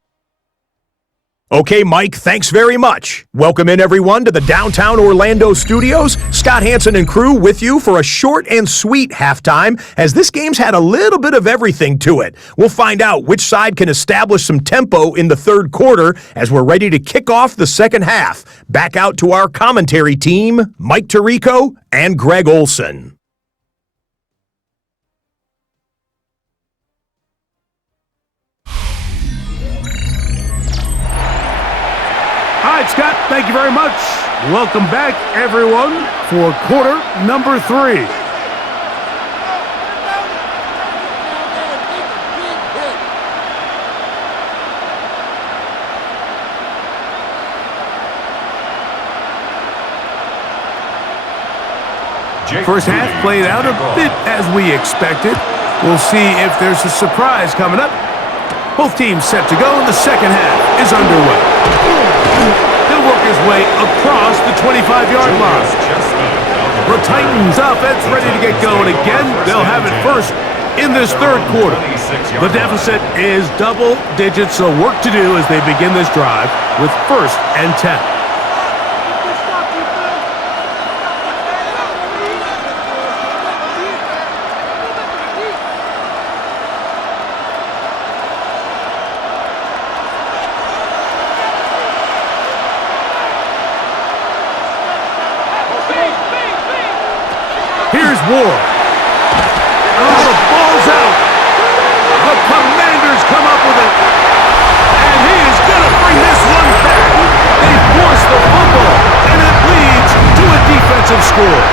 Okay, Mike, thanks very much. Welcome in, everyone, to the downtown Orlando studios. Scott Hanson and crew with you for a short and sweet halftime, as this game's had a little bit of everything to it. We'll find out which side can establish some tempo in the third quarter as we're ready to kick off the second half. Back out to our commentary team, Mike Tirico and Greg Olson. All right, Scott, thank you very much. Welcome back, everyone, for quarter number 3. First half played out a bit as we expected. We'll see if there's a surprise coming up. Both teams set to go, and the second half is underway. He'll work his way across the 25-yard line. The Titans offense ready to get going again. They'll have it first in this third quarter. The deficit is double digits, so work to do as they begin this drive with 1st and 10. Here's Ward. Oh, the ball's out. The Commanders come up with it. And he is going to bring this one back. They force the fumble, and it leads to a defensive score.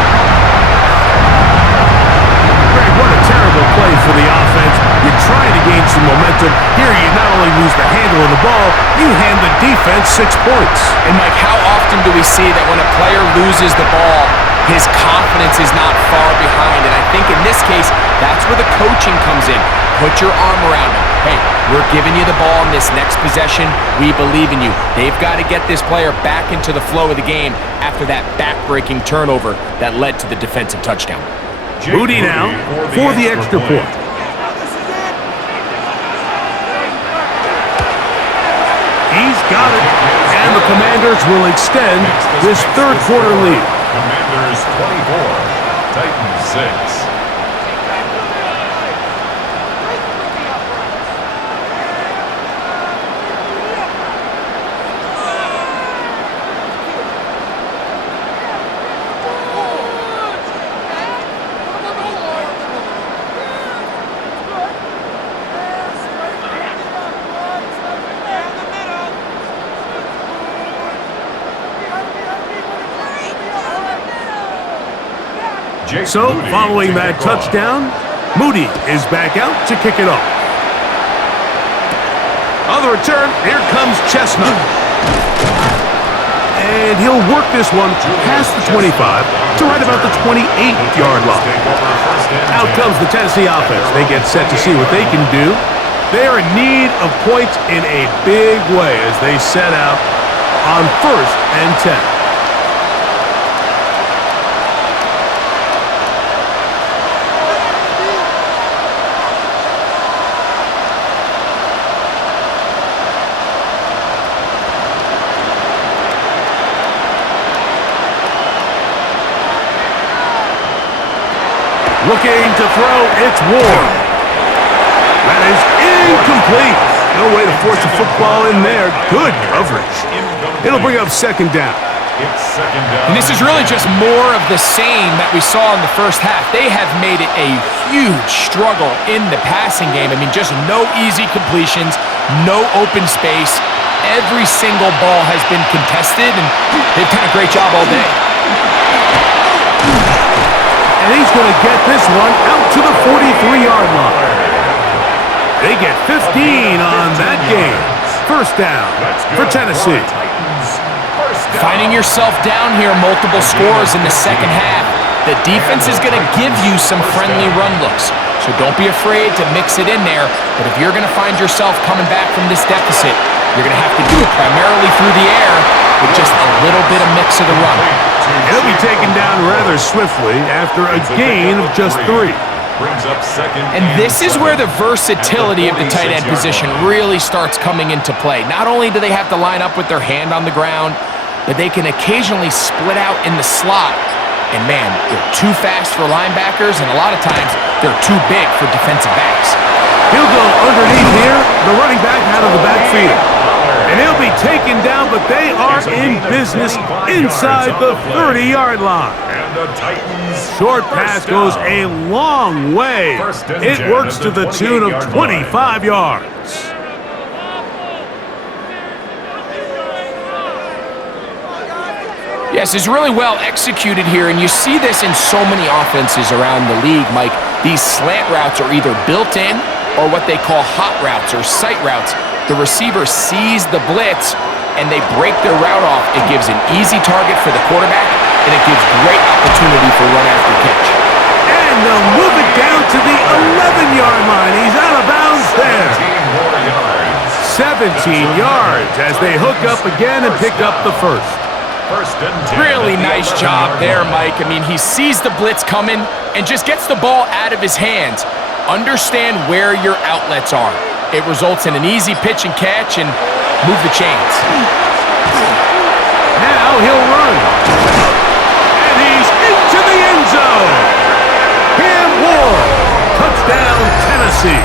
Greg, what a terrible play for the offense. You're trying to gain some momentum. Here you not only lose the handle of the ball, you hand the defense 6 points. And Mike, how often do we see that when a player loses the ball, his confidence is not far behind? And I think in this case, that's where the coaching comes in. Put your arm around him. Hey, we're giving you the ball in this next possession. We believe in you. They've got to get this player back into the flow of the game after that back-breaking turnover that led to the defensive touchdown. Moody now for the extra point. He's got it, and the Commanders will extend this third quarter lead. Commanders 24, Titans 6. So, following that touchdown, Moody is back out to kick it off. On the return, here comes Chestnut. And he'll work this one past the 25 to right about the 28-yard line. Out comes the Tennessee offense. They get set to see what they can do. They are in need of points in a big way as they set out on 1st and 10. Looking to throw, it's Ward. That is incomplete. No way to force a football in there. Good coverage. It'll bring up 2nd down. And this is really just more of the same that we saw in the first half. They have made it a huge struggle in the passing game. I mean, just no easy completions, no open space. Every single ball has been contested, and they've done a great job all day. And he's going to get this one out to the 43-yard line. They get 15 on that game. 1st down for Tennessee. Finding yourself down here, multiple scores in the second half. The defense is going to give you some friendly run looks. So don't be afraid to mix it in there. But if you're going to find yourself coming back from this deficit, you're going to have to do it primarily through the air with just a little bit of mix of the run. He'll be taken down rather swiftly after a gain of just 3. And this is where the versatility of the tight end position really starts coming into play. Not only do they have to line up with their hand on the ground, but they can occasionally split out in the slot. And man, they're too fast for linebackers, and a lot of times they're too big for defensive backs. He'll go underneath here, the running back out of the backfield. And he'll be taken down, but they are in business inside the 30-yard line. And the Titans Short pass goes a long way. It works to the tune of 25 yards. Yes, it's really well executed here, and you see this in so many offenses around the league, Mike. These slant routes are either built in or what they call hot routes or sight routes. The receiver sees the blitz, and they break their route off. It gives an easy target for the quarterback, and it gives great opportunity for run after catch. And they'll move it down to the 11-yard line. He's out of bounds there. 17 yards as they hook up again and pick up the first. Really nice job there, Mike. I mean, he sees the blitz coming and just gets the ball out of his hands. Understand where your outlets are. It results in an easy pitch and catch and move the chains. Now he'll run. And he's into the end zone. Cam Ward. Touchdown, Tennessee.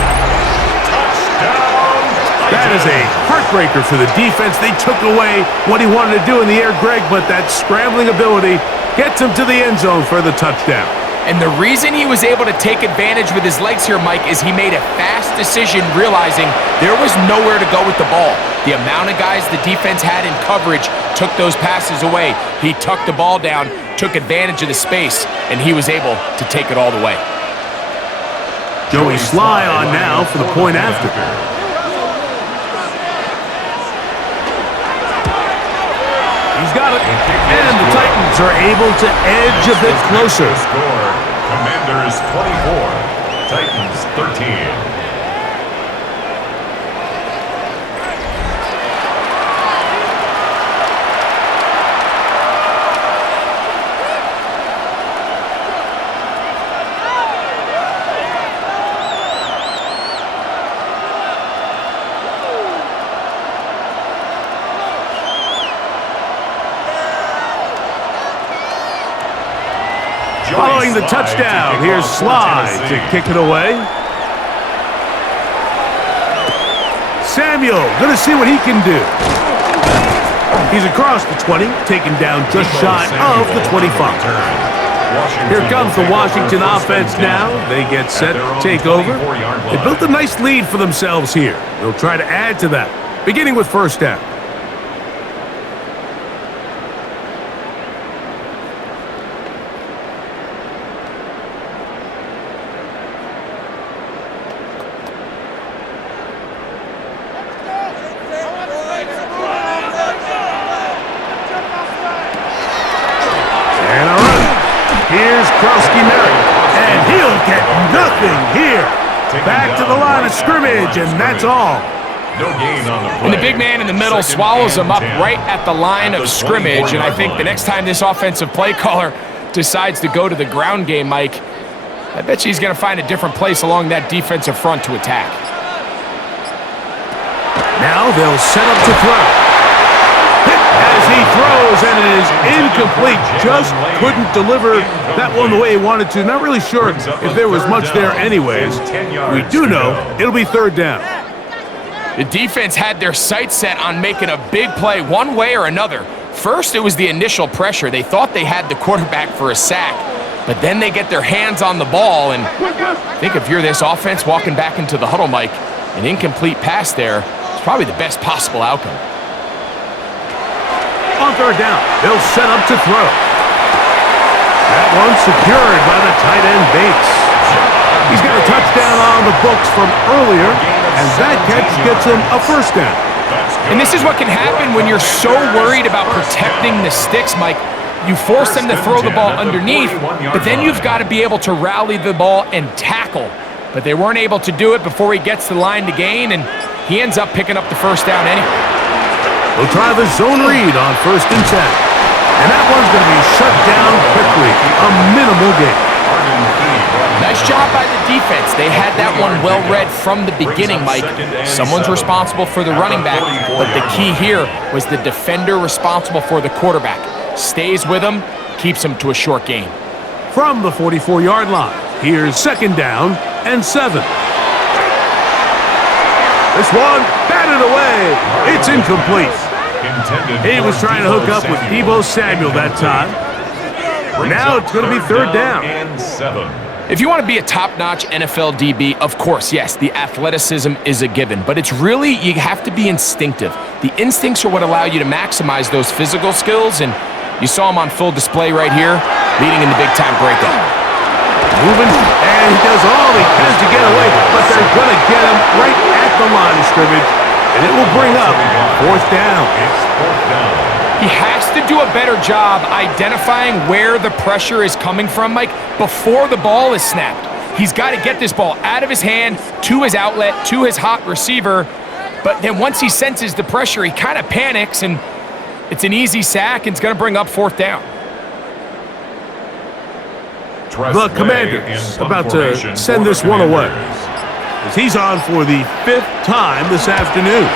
That is a heartbreaker for the defense. They took away what he wanted to do in the air, Greg, but that scrambling ability gets him to the end zone for the touchdown. And the reason he was able to take advantage with his legs here, Mike, is he made a fast decision realizing there was nowhere to go with the ball. The amount of guys the defense had in coverage took those passes away. He tucked the ball down, took advantage of the space, and he was able to take it all the way. Joey Sly on now for the point after. He's got it. And the Titans are able to edge a bit closer. Commanders 24, Titans 13. Following the touchdown, here's Sly to kick it away. Samuel, going to see what he can do. He's across the 20, taken down just shy of the 25. Here comes the Washington offense now. They get set to take over. They built a nice lead for themselves here. They'll try to add to that, beginning with first down. And he'll get nothing here. Back to the line of scrimmage, and that's all. No gain on the play. And the big man in the middle swallows him up right at the line of scrimmage. And I think the next time this offensive play caller decides to go to the ground game, Mike, I bet you he's going to find a different place along that defensive front to attack. Now they'll set up to throw. As he throws, and it is incomplete. Just couldn't deliver that one the way he wanted to. Not really sure if there was much there anyways. We do know it'll be third down. The defense had their sights set on making a big play one way or another. First, it was the initial pressure. They thought they had the quarterback for a sack, but then they get their hands on the ball, and I think if you're this offense walking back into the huddle, Mike, an incomplete pass there is probably the best possible outcome. On third down, they'll set up to throw. That one secured by the tight end Bates. He's got a touchdown on the books from earlier, and that catch gets him a first down. And this is what can happen when you're so worried about protecting the sticks, Mike. You force them to throw the ball underneath, but then you've got to be able to rally the ball and tackle. But they weren't able to do it before he gets the line to gain, and he ends up picking up the first down anyway. They'll try the zone read on 1st and 10. And that one's going to be shut down quickly. A minimal gain. Nice job by the defense. They had that one well read from the beginning, Mike. Someone's responsible for the running back, but the key here was the defender responsible for the quarterback. Stays with him, keeps him to a short gain. From the 44-yard line, here's 2nd down and 7. This one, batted away. It's incomplete. He was trying to hook up with Deebo Samuel that time. Now it's going to be 3rd down. If you want to be a top-notch NFL DB, of course, yes, the athleticism is a given. But it's really, you have to be instinctive. The instincts are what allow you to maximize those physical skills, and you saw him on full display right here, leading in the big-time breakup. Moving, and he does all he can to get away, but they're going to get him right at the line of scrimmage, and it will bring up 4th down. It's 4th down. He has to do a better job identifying where the pressure is coming from, Mike, before the ball is snapped. He's got to get this ball out of his hand, to his outlet, to his hot receiver. But then once he senses the pressure, he kind of panics, and it's an easy sack, and it's going to bring up 4th down. The Commanders about to send this one away, as he's on for the 5th time this afternoon.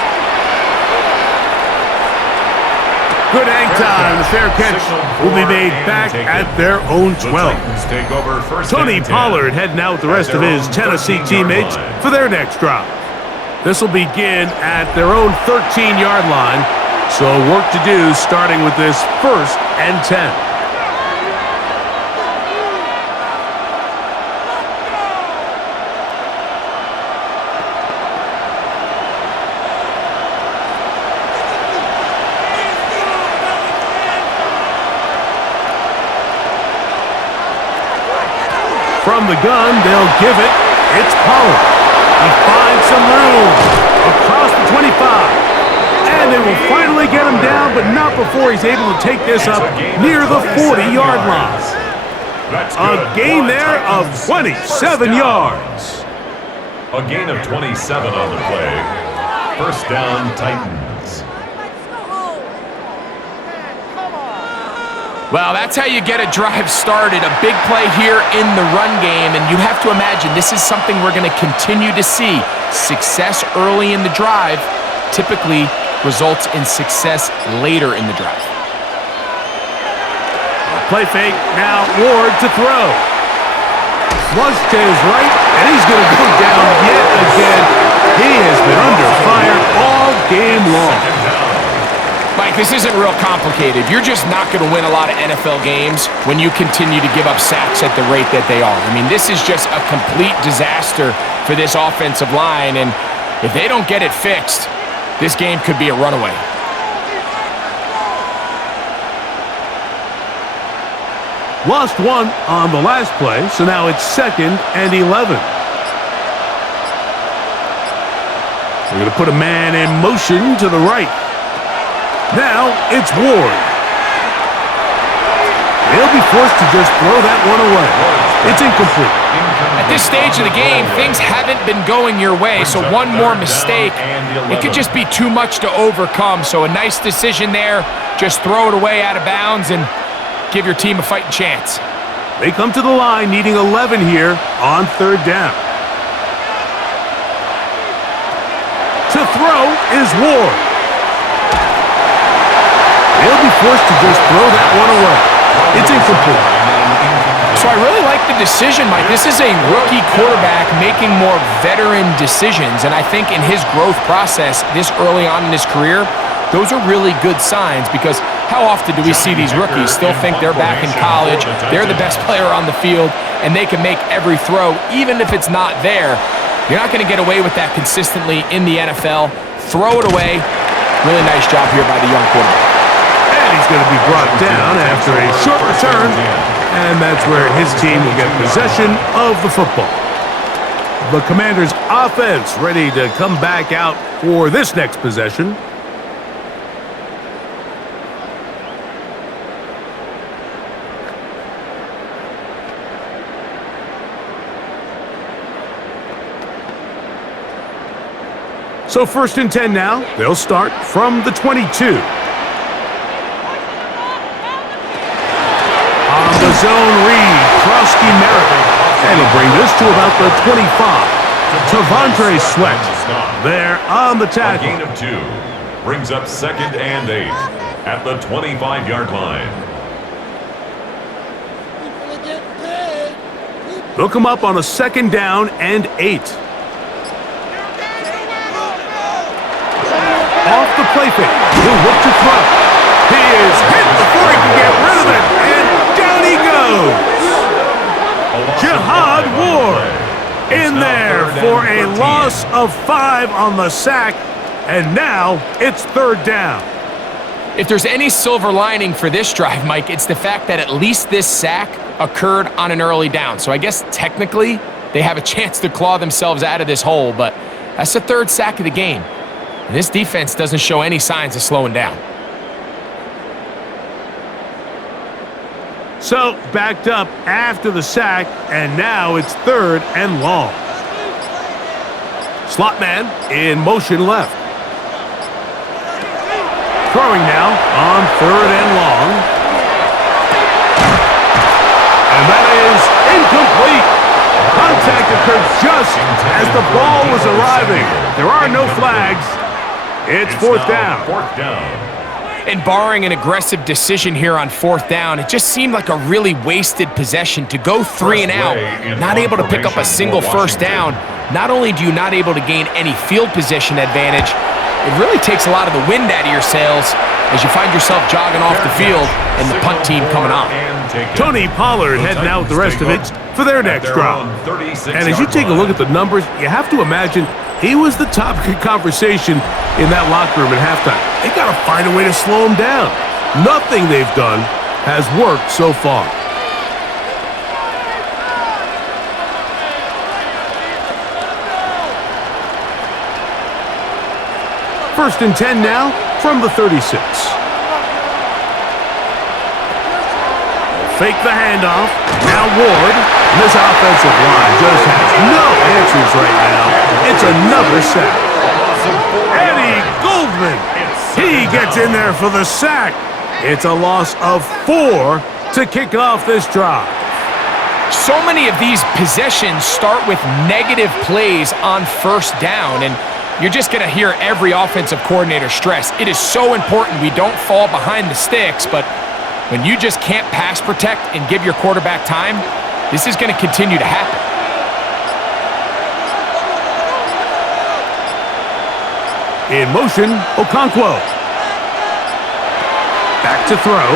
Good hang time. The fair catch will be made back at their own 12. Tony Pollard heading out with the rest of his Tennessee teammates for their next drive. This will begin at their own 13-yard line, so work to do starting with this 1st and 10. From the gun, they'll give it. It's Pollard. He finds some room across the 25. And they will finally get him down, but not before he's able to take this up near the 40-yard line. A gain there of 27 yards. A gain of 27 on the play. 1st down, Titans. Well, that's how you get a drive started. A big play here in the run game, and you have to imagine this is something we're going to continue to see. Success early in the drive typically results in success later in the drive. Play fake, now Ward to throw. Flush to his right, and he's going to go down yet again. He has been under fire all game long. Mike, this isn't real complicated. You're just not going to win a lot of NFL games when you continue to give up sacks at the rate that they are. I mean, this is just a complete disaster for this offensive line, and if they don't get it fixed, this game could be a runaway. Lost one on the last play, so now it's 2nd and 11. We're going to put a man in motion to the right. Now it's Ward. He'll be forced to just throw that one away. It's incomplete. At this stage of the game, things haven't been going your way, so one more mistake, it could just be too much to overcome. So a nice decision there. Just throw it away out of bounds and give your team a fighting chance. They come to the line needing 11 here on 3rd down. To throw is Ward. He'll be forced to just throw that one away. It's incomplete. So I really like the decision, Mike. This is a rookie quarterback making more veteran decisions, and I think in his growth process this early on in his career, those are really good signs, because how often do we see these rookies still think they're back in college, they're the best player on the field, and they can make every throw, even if it's not there. You're not going to get away with that consistently in the NFL. Throw it away. Really nice job here by the young quarterback. And he's going to be brought down after a short return, and that's where his team will get possession of the football. The Commanders' offense ready to come back out for this next possession. So 1st and 10 now. They'll start from the 22. On the zone read, Krosky Merritt. And he'll bring this to about the 25. Tavondre Sweat there on the tackle. A gain of 2 brings up 2nd and 8 at the 25-yard line. They'll come up on a 2nd down and 8. Off the play fake, he'll look to throw. He is hit before he can get rid of it, and down he goes. Jihad Ward in there for a loss of 5 on the sack, and now it's 3rd down. If there's any silver lining for this drive, Mike, it's the fact that at least this sack occurred on an early down. So I guess technically they have a chance to claw themselves out of this hole, but that's the 3rd sack of the game. And this defense doesn't show any signs of slowing down. So, backed up after the sack, and now it's 3rd and long. Slot man in motion left. Throwing now on 3rd and long. And that is incomplete. Contact occurred just as the ball was arriving. There are no flags. It's 4th down. 4th down. And barring an aggressive decision here on 4th down, it just seemed like a really wasted possession to go 3 and out, not able to pick up a single first down. Not only do you not able to gain any field position advantage, it really takes a lot of the wind out of your sails as you find yourself jogging off the field and the punt team coming on. Tony Pollard heading out with the rest of it for their next drive. And as you take a look at the numbers, you have to imagine he was the topic of conversation in that locker room at halftime. They got to find a way to slow him down. Nothing they've done has worked so far. First and 10 now from the 36. Fake the handoff. Now Ward. This offensive line just has no answers right now. It's another sack. Eddie Goldman. He gets in there for the sack. It's a loss of 4 to kick off this drive. So many of these possessions start with negative plays on 1st down, and you're just going to hear every offensive coordinator stress. It is so important we don't fall behind the sticks, but when you just can't pass protect and give your quarterback time, this is going to continue to happen. In motion, Okonkwo. Back to throw.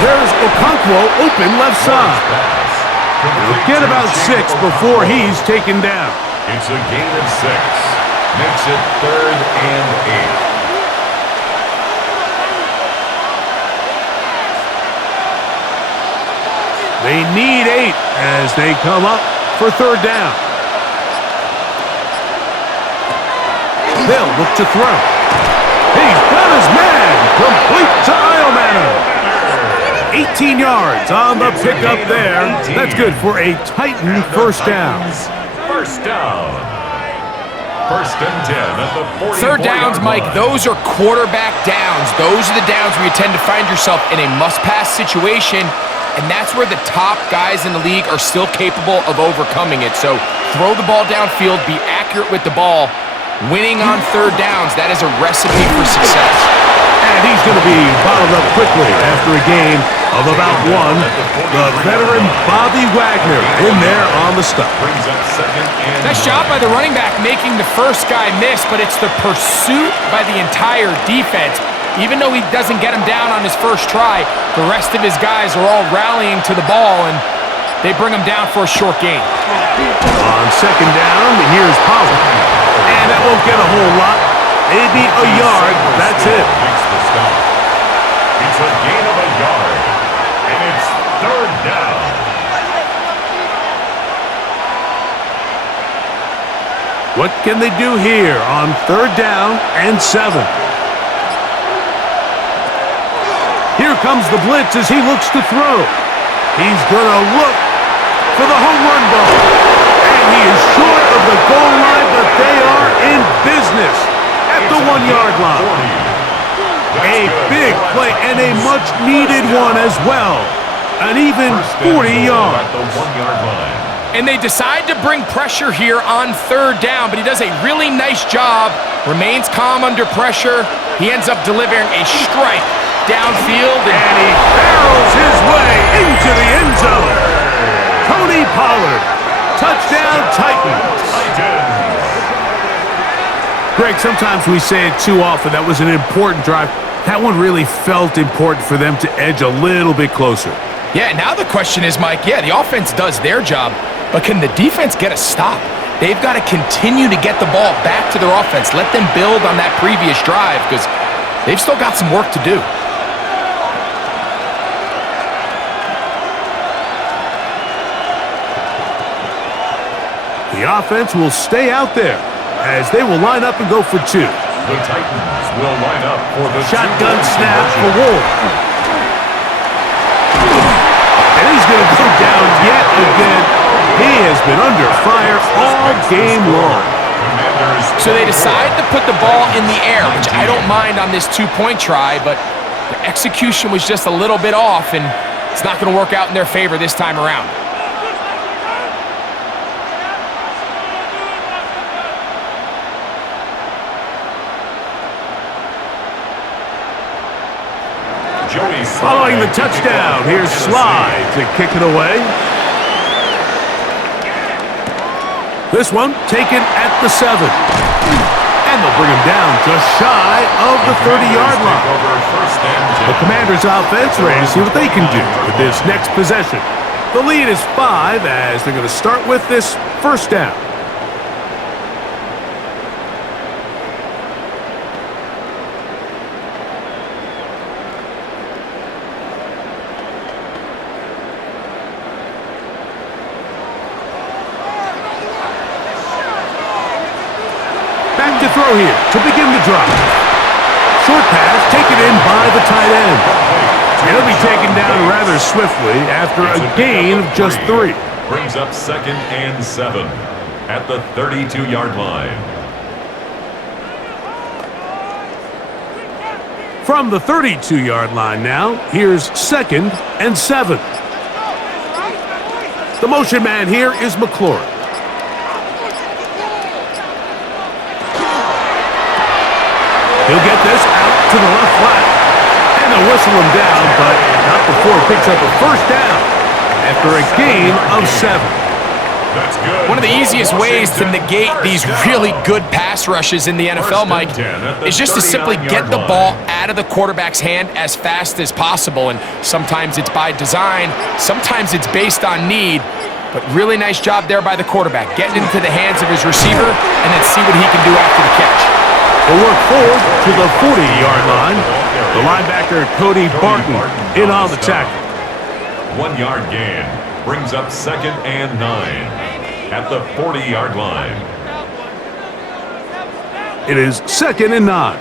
There's Okonkwo open left side. He'll get about 6 before he's taken down. It's a gain of 6. Makes it 3rd and 8. They need 8 as they come up for 3rd down. They'll look to throw. He's got his man. Complete to Iomano. 18 yards on the pickup there. That's good for a Titan 1st down. 1st down. 1st and 10 at the 44-yard 3rd downs, Mike, line. those are quarterback downs. Those are the downs where you tend to find yourself in a must-pass situation, and that's where the top guys in the league are still capable of overcoming it. So throw the ball downfield, be accurate with the ball. Winning on 3rd downs, that is a recipe for success. And he's going to be bottled up quickly after a game of about 1. The veteran Bobby Wagner in there on the stop. Brings up 2nd and Nice job by the running back making the first guy miss, but it's the pursuit by the entire defense. Even though he doesn't get him down on his first try, the rest of his guys are all rallying to the ball, and they bring him down for a short gain. On 2nd down, here's Pollard. And that won't get a whole lot. Maybe a yard. That's it. Makes the stop. It's a gain of a yard. And it's 3rd down. What can they do here on 3rd down and 7? Here comes the blitz as he looks to throw. He's going to look for the home run ball. And he is short of the goal line, but they are in business at the 1-yard line. A big play and a much-needed one as well. An even 40 yards. At the 1-yard line. And they decide to bring pressure here on 3rd down, but he does a really nice job, remains calm under pressure. He ends up delivering a strike downfield. And he barrels his way into the end zone. Tony Pollard, touchdown Titans. Greg, sometimes we say it too often. That was an important drive. That one really felt important for them to edge a little bit closer. Yeah, now the question is, Mike, yeah, the offense does their job, but can the defense get a stop? They've got to continue to get the ball back to their offense. Let them build on that previous drive because they've still got some work to do. The offense will stay out there as they will line up and go for 2. The Titans will line up for the Shotgun two-point snap conversion. for Ward. has been under fire all game long. So they decide to put the ball in the air, which I don't mind on this two-point try, but the execution was just a little bit off, and it's not going to work out in their favor this time around. Following the touchdown, here's Slide to kick it away. This one taken at the 7. And they'll bring him down just shy of the 30-yard line. The Commanders' offense ready to see what they can do with this next possession. The lead is 5 as they're going to start with this first down. Back to throw here to begin the drive. Short pass taken in by the tight end. He'll be taken down rather swiftly after a gain of just 3. Brings up 2nd and 7 at the 32-yard line. From the 32-yard line now, here's 2nd and 7. The motion man here is McLaurin. He'll get this out to the left flat. And they'll whistle him down, but not before he picks up a first down after a gain of 7. That's good. One of the easiest ways to negate these really good pass rushes in the NFL, Mike, is just to simply get the ball out of the quarterback's hand as fast as possible. And sometimes it's by design, sometimes it's based on need. But really nice job there by the quarterback, getting into the hands of his receiver and then see what he can do after the catch. They'll work forward to the 40-yard line. The linebacker, Cody Barton, in on the tackle. 1-yard gain brings up 2nd and 9 at the 40-yard line. It is 2nd and 9.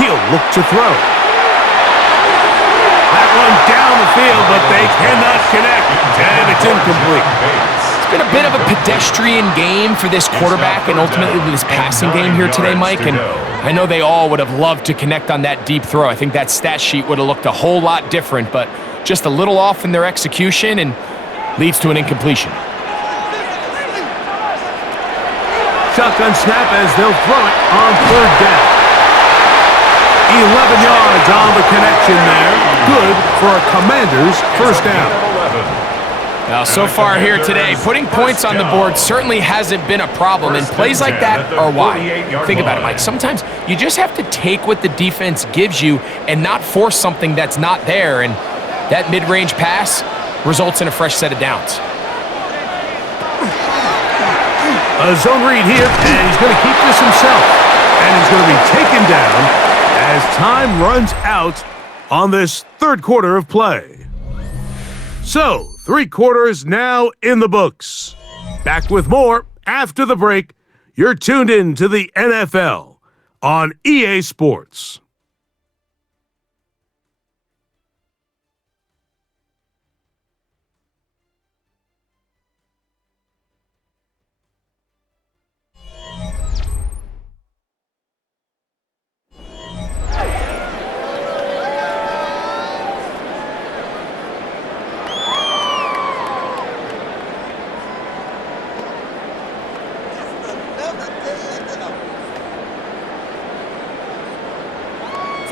He'll look to throw. That one down the field, but they cannot connect, and it's incomplete. It's been a bit of a pedestrian game for this quarterback and ultimately this passing game here today, Mike, and I know they all would have loved to connect on that deep throw. I think that stat sheet would have looked a whole lot different, but just a little off in their execution and leads to an incompletion. Shotgun snap as they'll throw it on 3rd down. 11 yards on the connection there. Good for a Commander's first down. Now, so far here today, putting points on the board certainly hasn't been a problem, and plays like that are why. Think about it, Mike. Sometimes you just have to take what the defense gives you and not force something that's not there, and that mid-range pass results in a fresh set of downs. A zone read here, and he's going to keep this himself, and he's going to be taken down as time runs out on this 3rd quarter of play. So, 3 quarters now in the books. Back with more after the break. You're tuned in to the NFL on EA Sports.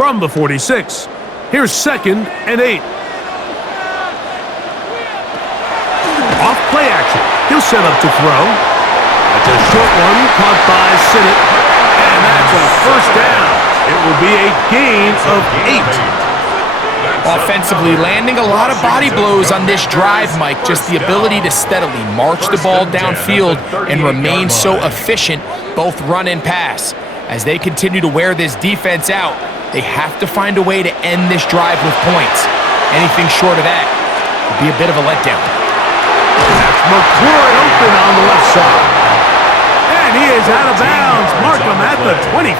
From the 46, here's 2nd and 8. Off play action. He'll set up to throw. That's a short one caught by Sinnott. And that's a first down. It will be a gain of 8. Offensively, landing a lot of body blows on this drive, Mike. Just the ability to steadily march the ball downfield and remain so efficient, both run and pass. As they continue to wear this defense out, they have to find a way to end this drive with points. Anything short of that would be a bit of a letdown. That's McLaurin open on the left side. And he is out of bounds. Mark him at the 25.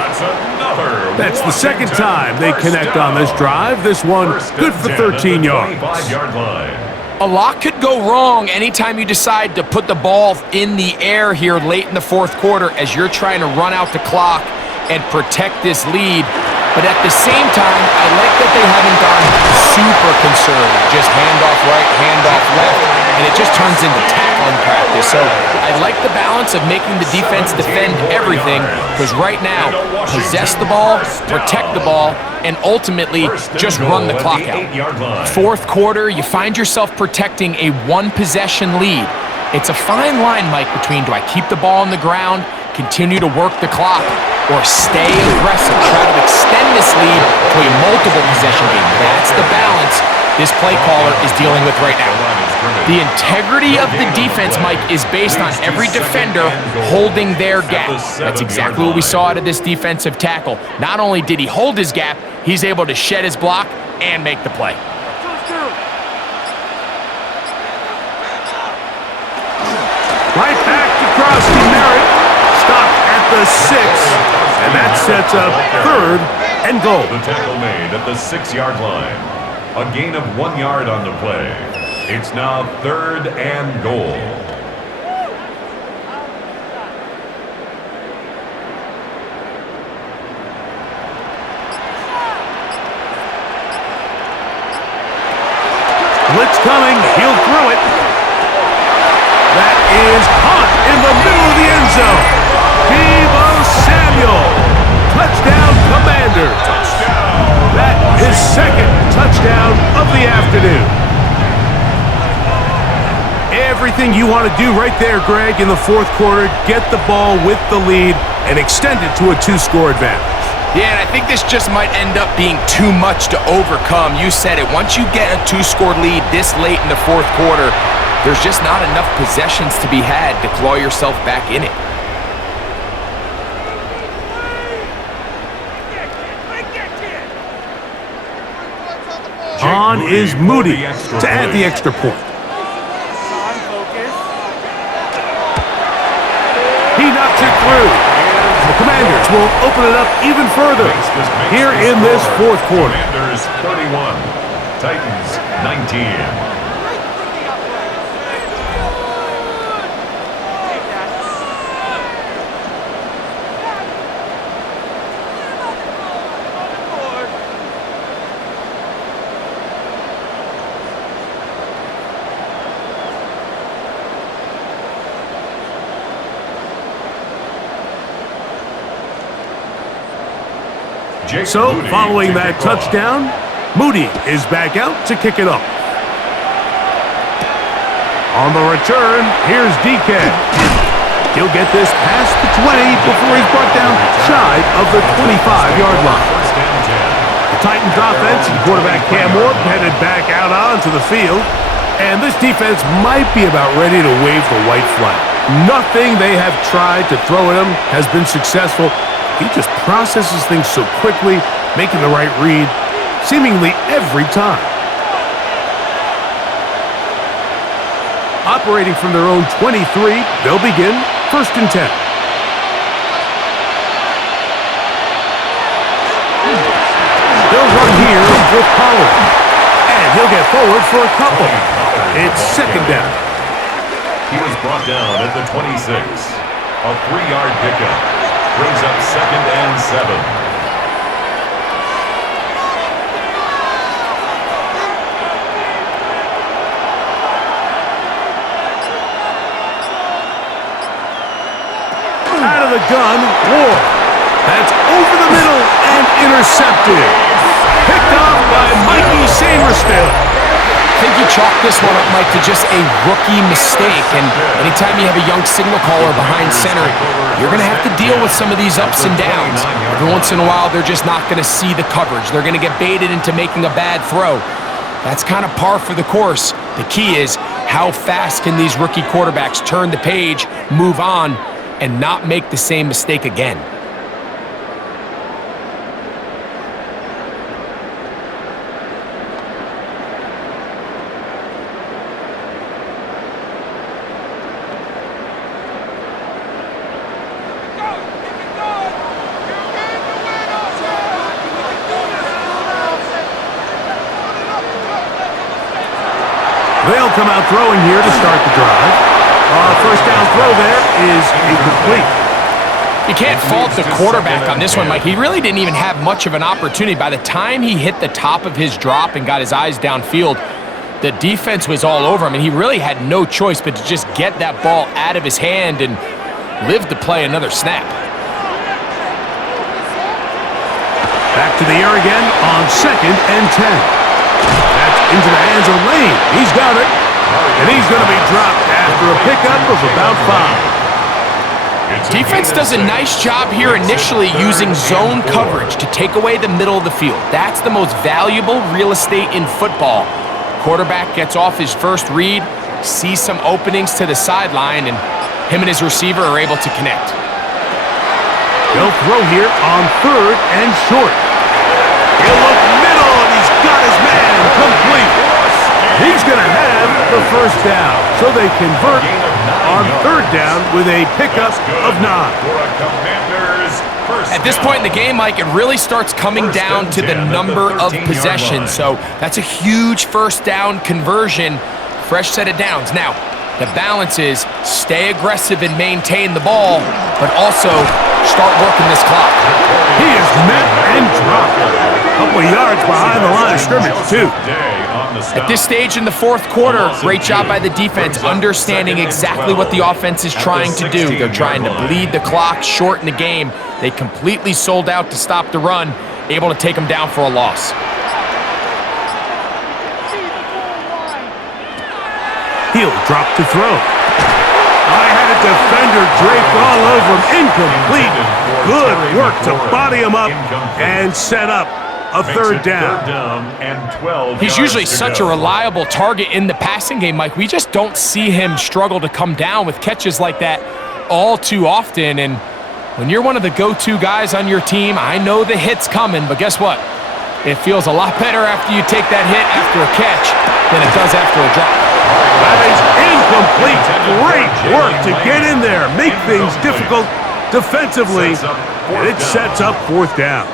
That's another That's the second time they connect on this drive. This one good for 13 yards. 25-yard line. A lot could go wrong anytime you decide to put the ball in the air here late in the fourth quarter as you're trying to run out the clock and protect this lead. But at the same time, I like that they haven't gone super conservative. Just handoff right, handoff left, and it just turns into tackling practice. So I like the balance of making the defense defend everything, because right now, possess the ball, protect the ball, and ultimately just run the clock out. Fourth quarter, you find yourself protecting a one-possession lead. It's a fine line, Mike, between do I keep the ball on the ground, continue to work the clock, or stay aggressive, try to extend this lead to a multiple possession game. That's the balance this play caller is dealing with right now. The integrity of the defense, Mike, is based on every defender holding their gap. That's exactly what we saw out of this defensive tackle. Not only did he hold his gap, he's able to shed his block and make the play. Right back to Krosky Merritt. Stopped at the 6, and that sets up 3rd and goal. The tackle made at the 6-yard line. A gain of 1 yard on the play. It's now 3rd and goal. Blitz coming. He'll throw it. That is caught in the middle of the end zone. Deebo Samuel. Touchdown, Commanders. That is 2nd touchdown of the afternoon. Everything you want to do right there, Greg, in the fourth quarter. Get the ball with the lead and extend it to a 2-score advantage. Yeah, and I think this just might end up being too much to overcome. You said it. Once you get a 2-score lead this late in the fourth quarter, there's just not enough possessions to be had to claw yourself back in it. On is Moody to add the extra point. He knocks it through. The Commanders will open it up even further here in this fourth quarter. Commanders 31, Titans 19. So, following that touchdown, Moody is back out to kick it off. On the return, here's DK. He'll get this past the 20 before he's brought down shy of the 25-yard line. The Titans offense and quarterback Cam Ward headed back out onto the field, and this defense might be about ready to wave the white flag. Nothing they have tried to throw at him has been successful. He just processes things so quickly, making the right read seemingly every time. Operating from their own 23, they'll begin 1st and 10. They'll run here with Pollard. And he'll get forward for a couple. It's 2nd down. He was brought down at the 26. A 3-yard pickup. Brings up 2nd and 7. Out of the gun, Ward. That's over the middle and intercepted. Picked off by Mikey Sainristil. I think you chalk this one up, Mike, to just a rookie mistake. And anytime you have a young signal caller behind center, you're going to have to deal with some of these ups and downs. Every once in a while, they're just not going to see the coverage. They're going to get baited into making a bad throw. That's kind of par for the course. The key is how fast can these rookie quarterbacks turn the page, move on, and not make the same mistake again. They'll come out throwing here to start the drive. First down throw there is incomplete. You can't fault the quarterback on this one, Mike. He really didn't even have much of an opportunity. By the time he hit the top of his drop and got his eyes downfield, the defense was all over him, and he really had no choice but to just get that ball out of his hand and live to play another snap. Back to the air again on 2nd and 10. That's into the hands of Lane. He's got it. And he's going to be dropped after a pickup of about 5. Defense does a nice job here initially using zone coverage to take away the middle of the field. That's the most valuable real estate in football. Quarterback gets off his first read, sees some openings to the sideline, and him and his receiver are able to connect. He'll throw here on 3rd and short. He'll look middle, and he's got his man complete. He's going to have the first down, so they convert on 3rd down with a pickup of 9. At this point in the game, Mike, it really starts coming down to the number of possessions. So that's a huge first down conversion, fresh set of downs. Now, the balance is stay aggressive and maintain the ball, but also start working this clock. He is met and dropped. A couple of yards behind the line of scrimmage, too. At this stage in the 4th quarter, great job by the defense understanding exactly what the offense is trying to do. They're trying to bleed the clock, shorten the game. They completely sold out to stop the run, able to take them down for a loss. He'll drop to throw. I had a defender draped all over him. Incomplete. Good work to body him up and set up a 3rd down. He's usually such a reliable target in the passing game, Mike. We just don't see him struggle to come down with catches like that all too often. And when you're one of the go-to guys on your team, I know the hit's coming, but guess what? It feels a lot better after you take that hit after a catch than it does after a drop. That is incomplete. Great work to get in there, make things difficult defensively, and it sets up 4th down.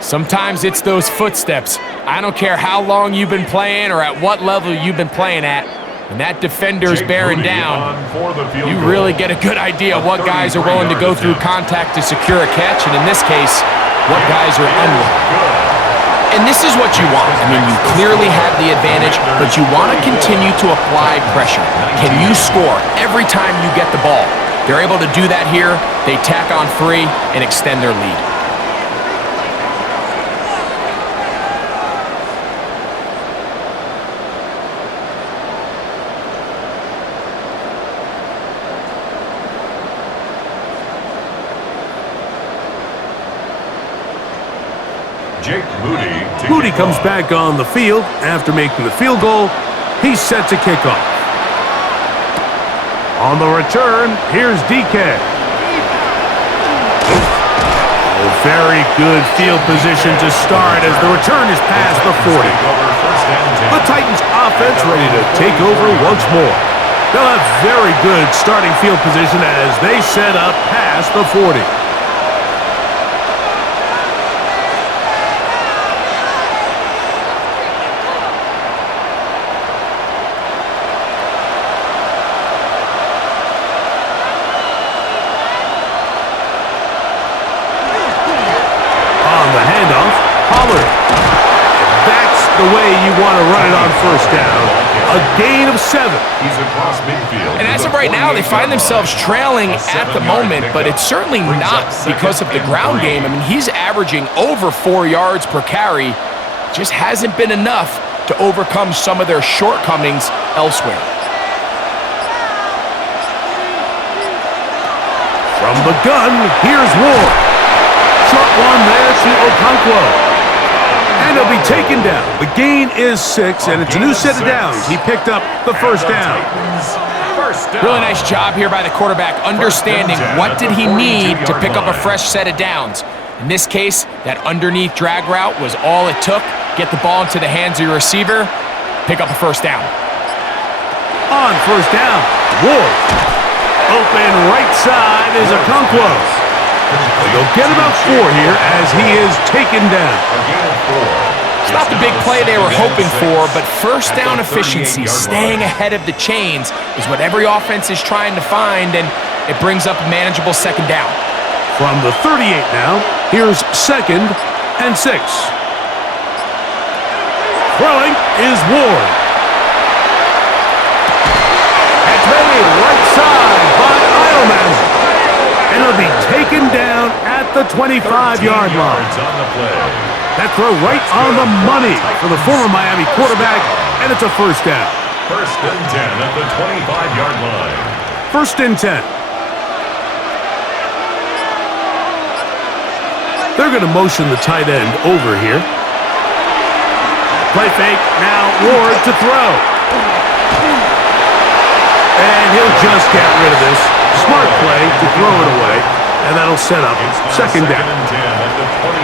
Sometimes it's those footsteps. I don't care how long you've been playing or at what level you've been playing at. When that defender's bearing down, you really get a good idea of what guys are willing to go through contact to secure a catch, and in this case, what guys are unwilling. And this is what you want. I mean, you clearly have the advantage, but you want to continue to apply pressure. Can you score every time you get the ball? They're able to do that here. They tack on 3 and extend their lead. Moody comes back on the field after making the field goal. He's set to kick off. On the return, here's DK. Very good field position to start as the return is past the 40. The Titans offense ready to take over once more. They'll have very good starting field position as they set up past the 40. The way you want to run it on 1st down. A gain of 7. He's across midfield. And as of right now, they find themselves trailing at the moment, but it's certainly not because of the ground game. I mean, he's averaging over 4 yards per carry. Just hasn't been enough to overcome some of their shortcomings elsewhere. From the gun, here's Ward. Short one there to Okonkwo. And he'll be taken down. The gain is 6, and it's a new set of downs. He picked up the 1st down. Really nice job here by the quarterback, understanding what did he need to pick up a fresh set of downs. In this case, that underneath drag route was all it took. Get the ball into the hands of your receiver, pick up a 1st down. On 1st down, Ward. Open right side is Okonkwo. They'll get about 4 here as he is taken down. It's not the big play they were hoping for, but first down efficiency, staying ahead of the chains, is what every offense is trying to find, and it brings up a manageable second down. From the 38 now, here's 2nd and 6. Throwing is Ward. That's ready, right side by Eilman. And it'll be taken down at the 25-yard line. That throw right on the money for the former Miami quarterback, and it's a first down. 1st and 10 at the 25-yard line. 1st and 10. They're going to motion the tight end over here. Play fake, now Ward to throw. And he'll just get rid of this. Smart play to throw it away, and that'll set up 2nd down.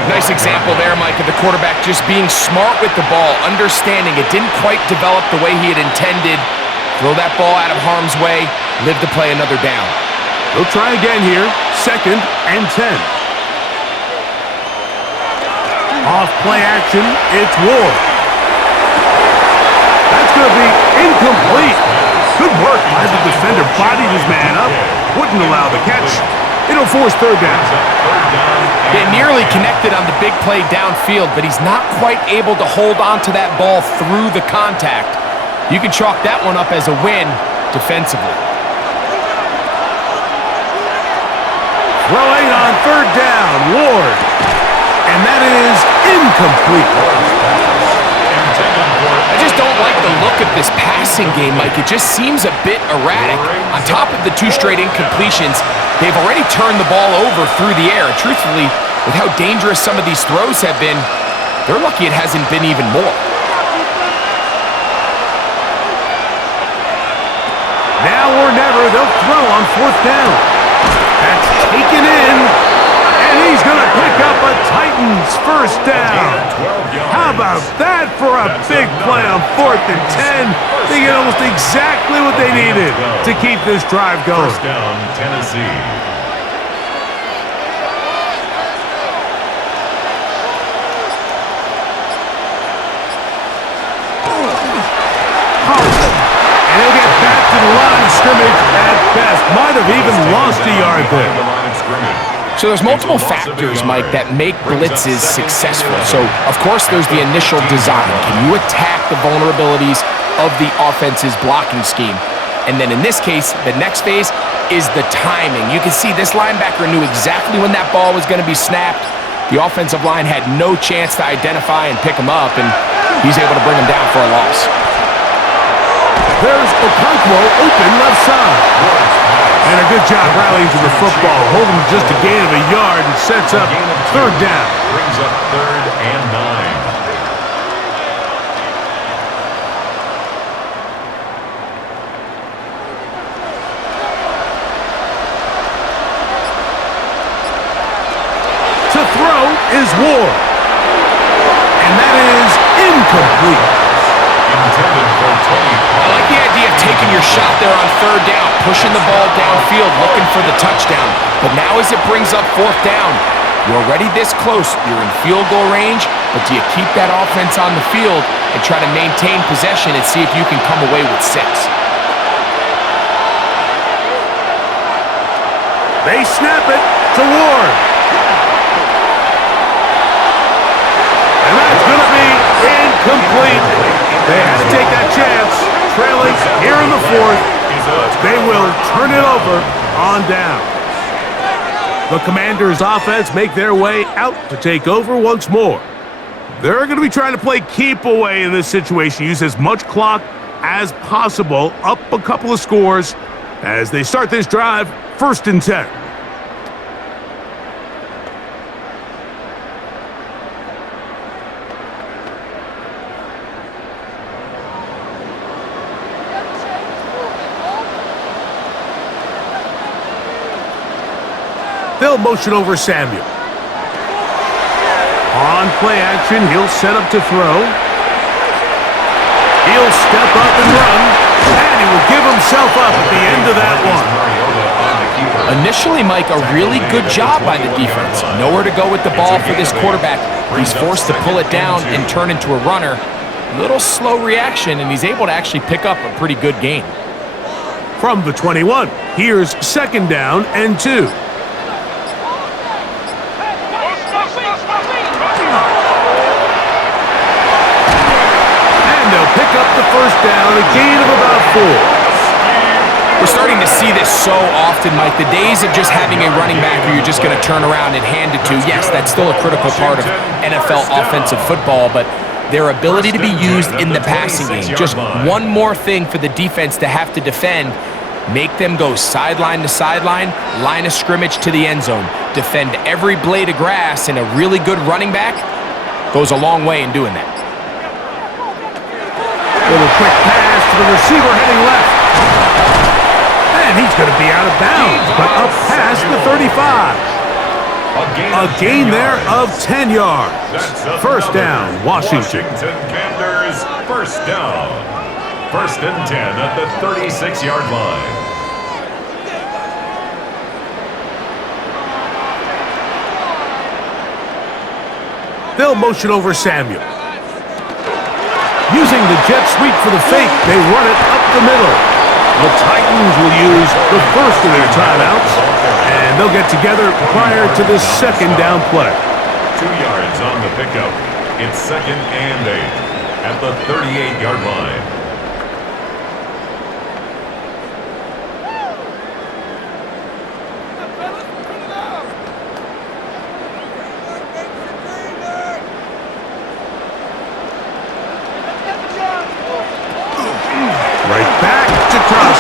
Nice example there, Mike, of the quarterback just being smart with the ball, understanding it didn't quite develop the way he had intended. Throw that ball out of harm's way, live to play another down. They'll try again here, 2nd and 10. Off play action, it's Ward. That's going to be incomplete. Good work by the defender, bodied his man up, wouldn't allow the catch. It'll force 3rd down. They nearly connected on the big play downfield, but he's not quite able to hold on to that ball through the contact. You can chalk that one up as a win defensively. Throwing on 3rd down, Ward. And that is incomplete. I just don't like the look of this passing game, Mike. It just seems a bit erratic. On top of the 2 straight incompletions, they've already turned the ball over through the air. Truthfully, with how dangerous some of these throws have been, they're lucky it hasn't been even more. Now or never, they'll throw on 4th down. That's taken in. And he's going to pick up a Titans first down. How about that for a big play on 4th and 10? They get almost exactly what they needed to keep this drive going. First down, Tennessee. And he'll get back to the line of scrimmage at best. Might have even lost a yard there. So there's multiple factors, Mike, that make blitzes successful. So, of course, there's the initial design. Can you attack the vulnerabilities of the offense's blocking scheme? And then in this case, the next phase is the timing. You can see this linebacker knew exactly when that ball was going to be snapped. The offensive line had no chance to identify and pick him up, and he's able to bring him down for a loss. There's Okonkwo open left side. And a good job rallying to the football, holding just a gain of a yard and sets up 3rd down. Brings up 3rd and 9. To throw is Ward. And that is incomplete. intended for Tony. I like the idea of taking your shot there on 3rd down, pushing the ball downfield, looking for the touchdown. But now as it brings up 4th down, you're already this close. You're in field goal range, but do you keep that offense on the field and try to maintain possession and see if you can come away with 6? They snap it to Ward. And that's going to be incomplete. They had to take that chance. Trailing here in the 4th. They will turn it over on down. The Commanders' offense make their way out to take over once more. They're going to be trying to play keep away in this situation. Use as much clock as possible. Up a couple of scores as they start this drive. 1st and 10. They'll motion over Samuel. On play action, he'll set up to throw. He'll step up and run, and he will give himself up at the end of that one. Initially, Mike, a really good job by the defense. Nowhere to go with the ball for this quarterback. He's forced to pull it down and turn into a runner. Little slow reaction, and he's able to actually pick up a pretty good gain. From the 21, here's 2nd down and 2. And they'll pick up the 1st down, a gain of about 4. We're starting to see this so often, Mike. The days of just having a running back who you're just going to turn around and hand it to, yes, that's still a critical part of NFL offensive football, but their ability to be used in the passing game, just one more thing for the defense to have to defend, make them go sideline to sideline, line of scrimmage to the end zone, defend every blade of grass, and a really good running back goes a long way in doing that. Little quick pass to the receiver heading left. And he's going to be out of bounds, but up past the 35. A gain there of 10 yards. 1st down, Washington. Commanders, 1st down. 1st and 10 at the 36-yard line. They'll motion over Samuel. Using the jet sweep for the fake, they run it up the middle. The Titans will use the first of their timeouts, and they'll get together prior to the 2nd down play. 2 yards on the pickup. It's 2nd and 8 at the 38-yard line.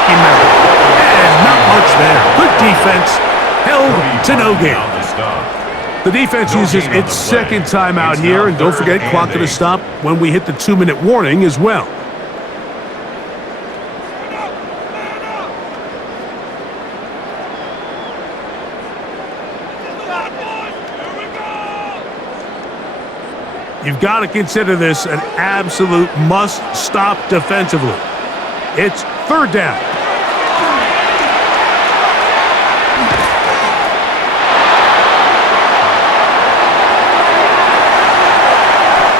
And not much there. Good defense. Held to no gain. The defense uses its 2nd timeout here, and don't forget, clock to stop when we hit the 2-minute warning as well. You've got to consider this an absolute must-stop defensively. It's 3rd down.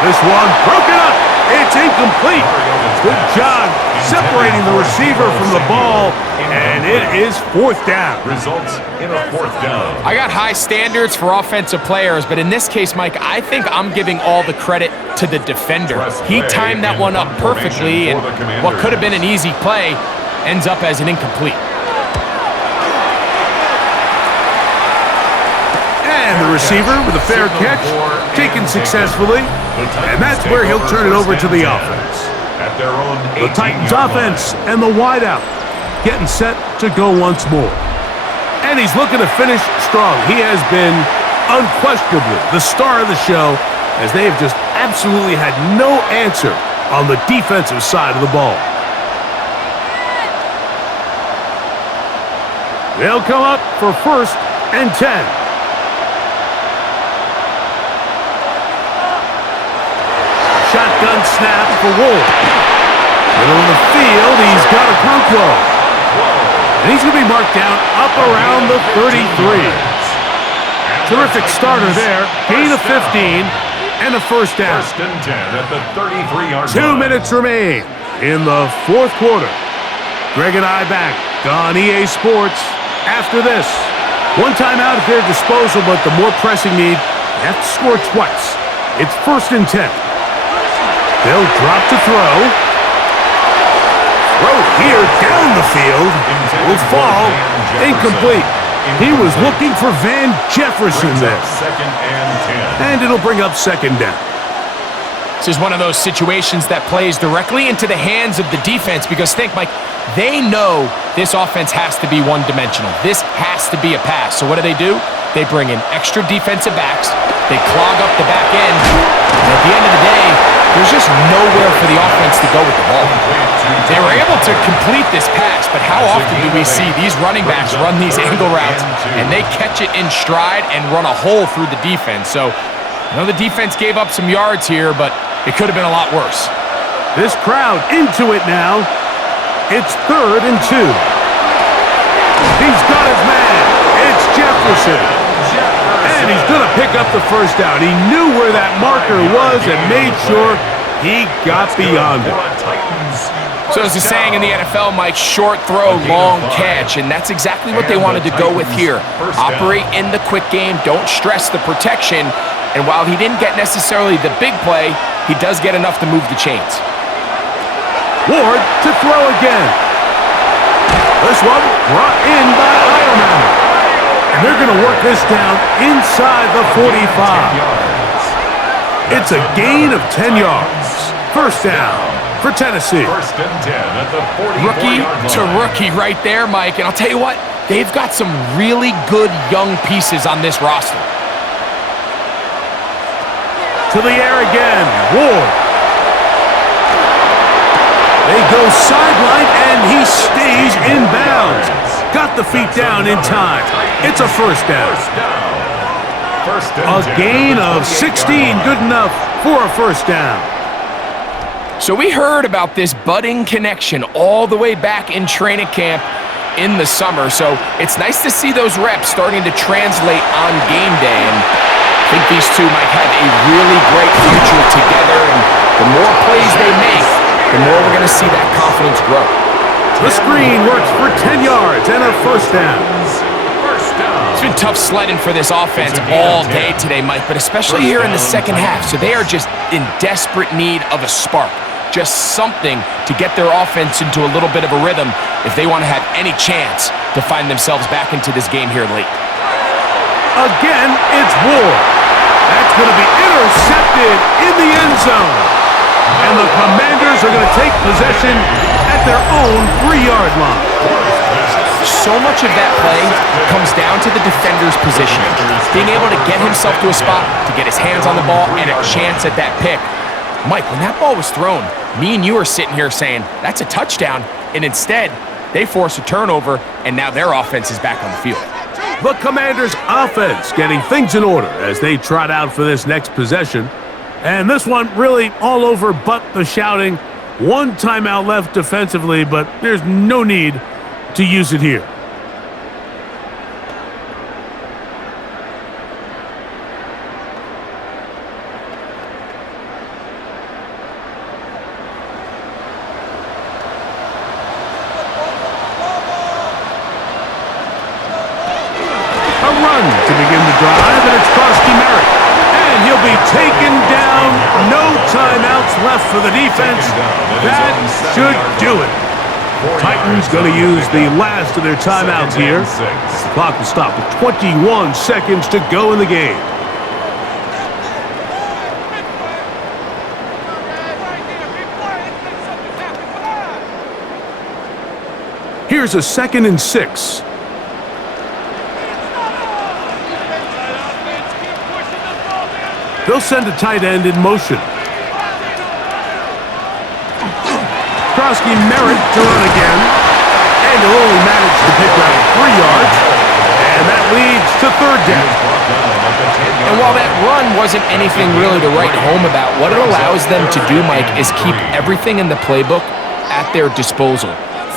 This one broken up. It's incomplete. Good job separating the receiver from the ball, and it is 4th down. Results in a 4th down. I got high standards for offensive players, but in this case, Mike, I think I'm giving all the credit to the defender. He timed that one up perfectly, and what could have been an easy play ends up as an incomplete. And the receiver with a fair catch, taken successfully, and that's where he'll turn it over to the offense. The Titans offense and the wideout getting set to go once more. And he's looking to finish strong. He has been unquestionably the star of the show, as they have just absolutely had no answer on the defensive side of the ball. They'll come up for 1st and 10. Shotgun snap for Wolf. Middle of the field, he's got a Okonkwo. And he's going to be marked down up around the 33. Terrific starter there. Gain of 15 and a 1st down. 1st and 10 at the 33-yard line. 2 minutes remain in the 4th quarter. Greg and I back on EA Sports after this. One timeout at their disposal, but the more pressing need, they have to score twice. It's 1st and 10. They'll drop to throw. Throw here down the field. Will fall. Incomplete. He was looking for Van Jefferson there. 2nd and 10. And it'll bring up 2nd down. This is one of those situations that plays directly into the hands of the defense, because think, Mike, they know this offense has to be one-dimensional. This has to be a pass. So what do? They bring in extra defensive backs. They clog up the back end. And at the end of the day, there's just nowhere for the offense to go with the ball. They were able to complete this pass, but how often do we see these running backs run these angle routes and they catch it in stride and run a hole through the defense? So I know the defense gave up some yards here, but it could have been a lot worse. This crowd into it now. It's 3rd and 2. He's got his man. Jefferson. And he's going to pick up the first down. He knew where that marker was and made sure he got beyond it. So as the saying in the NFL, Mike, short throw, long catch, and that's exactly what they wanted to go with here. Operate in the quick game, don't stress the protection, and while he didn't get necessarily the big play, he does get enough to move the chains. Ward to throw again. This one brought in by Ironman. And they're going to work this down inside the 45. It's a gain of 10 yards. First down for Tennessee. First and 10 at the 44-yard Rookie line. to rookie right there, Mike. And I'll tell you what, they've got some really good young pieces on this roster. To the air again. Ward. They go sideline, and he stays in bounds. Got the feet down in time. It's a first down. A gain of 16, good enough for a first down. So we heard about this budding connection all the way back in training camp in the summer. So it's nice to see those reps starting to translate on game day. And I think these two might have a really bright future together. And the more plays they make, the more we're going to see that confidence grow. The screen works for 10 yards and a first down. It's been tough sledding for this offense all day today, Mike, but especially here in the second half. So they are just in desperate need of a spark, just something to get their offense into a little bit of a rhythm if they want to have any chance to find themselves back into this game here late. Again, it's Ward. That's going to be intercepted in the end zone. And the Commanders are going to take possession at their own 3-yard line. So much of that play comes down to the defender's positioning. Being able to get himself to a spot, to get his hands on the ball, and a chance at that pick. Mike, when that ball was thrown, me and you are sitting here saying, that's a touchdown. And instead, they force a turnover, and now their offense is back on the field. The Commanders' offense getting things in order as they trot out for this next possession. And this one really all over but the shouting. One timeout left defensively, but there's no need to use it here. A run to begin the drive, and it's Merritt. And he'll be taken down. No timeouts left for the defense. That should do it. Titans going to use the last of their timeouts here. The clock will stop with 21 seconds to go in the game. Here's a 2nd and 6. They'll send a tight end in motion. Merritt to run again. And he'll only manage to pick up 3 yards. And that leads to 3rd down. And while that run wasn't anything really to write home about, what it allows them to do, Mike, is keep everything in the playbook at their disposal.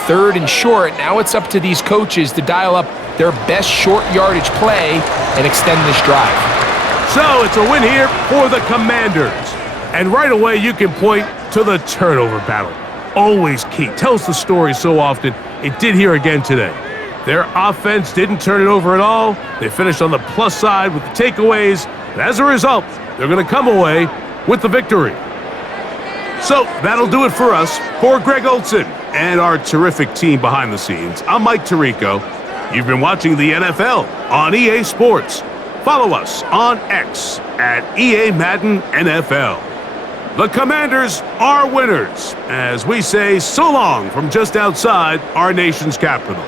3rd and short, now it's up to these coaches to dial up their best short yardage play and extend this drive. So it's a win here for the Commanders. And right away you can point to the turnover battle. Always key. Tells the story so often. It did here again today. Their offense didn't turn it over at all. They finished on the plus side with the takeaways. And as a result, they're going to come away with the victory. So that'll do it for us. For Greg Olson and our terrific team behind the scenes, I'm Mike Tirico. You've been watching the NFL on EA Sports. Follow us on X at EA Madden NFL. The Commanders are winners, as we say so long from just outside our nation's capital.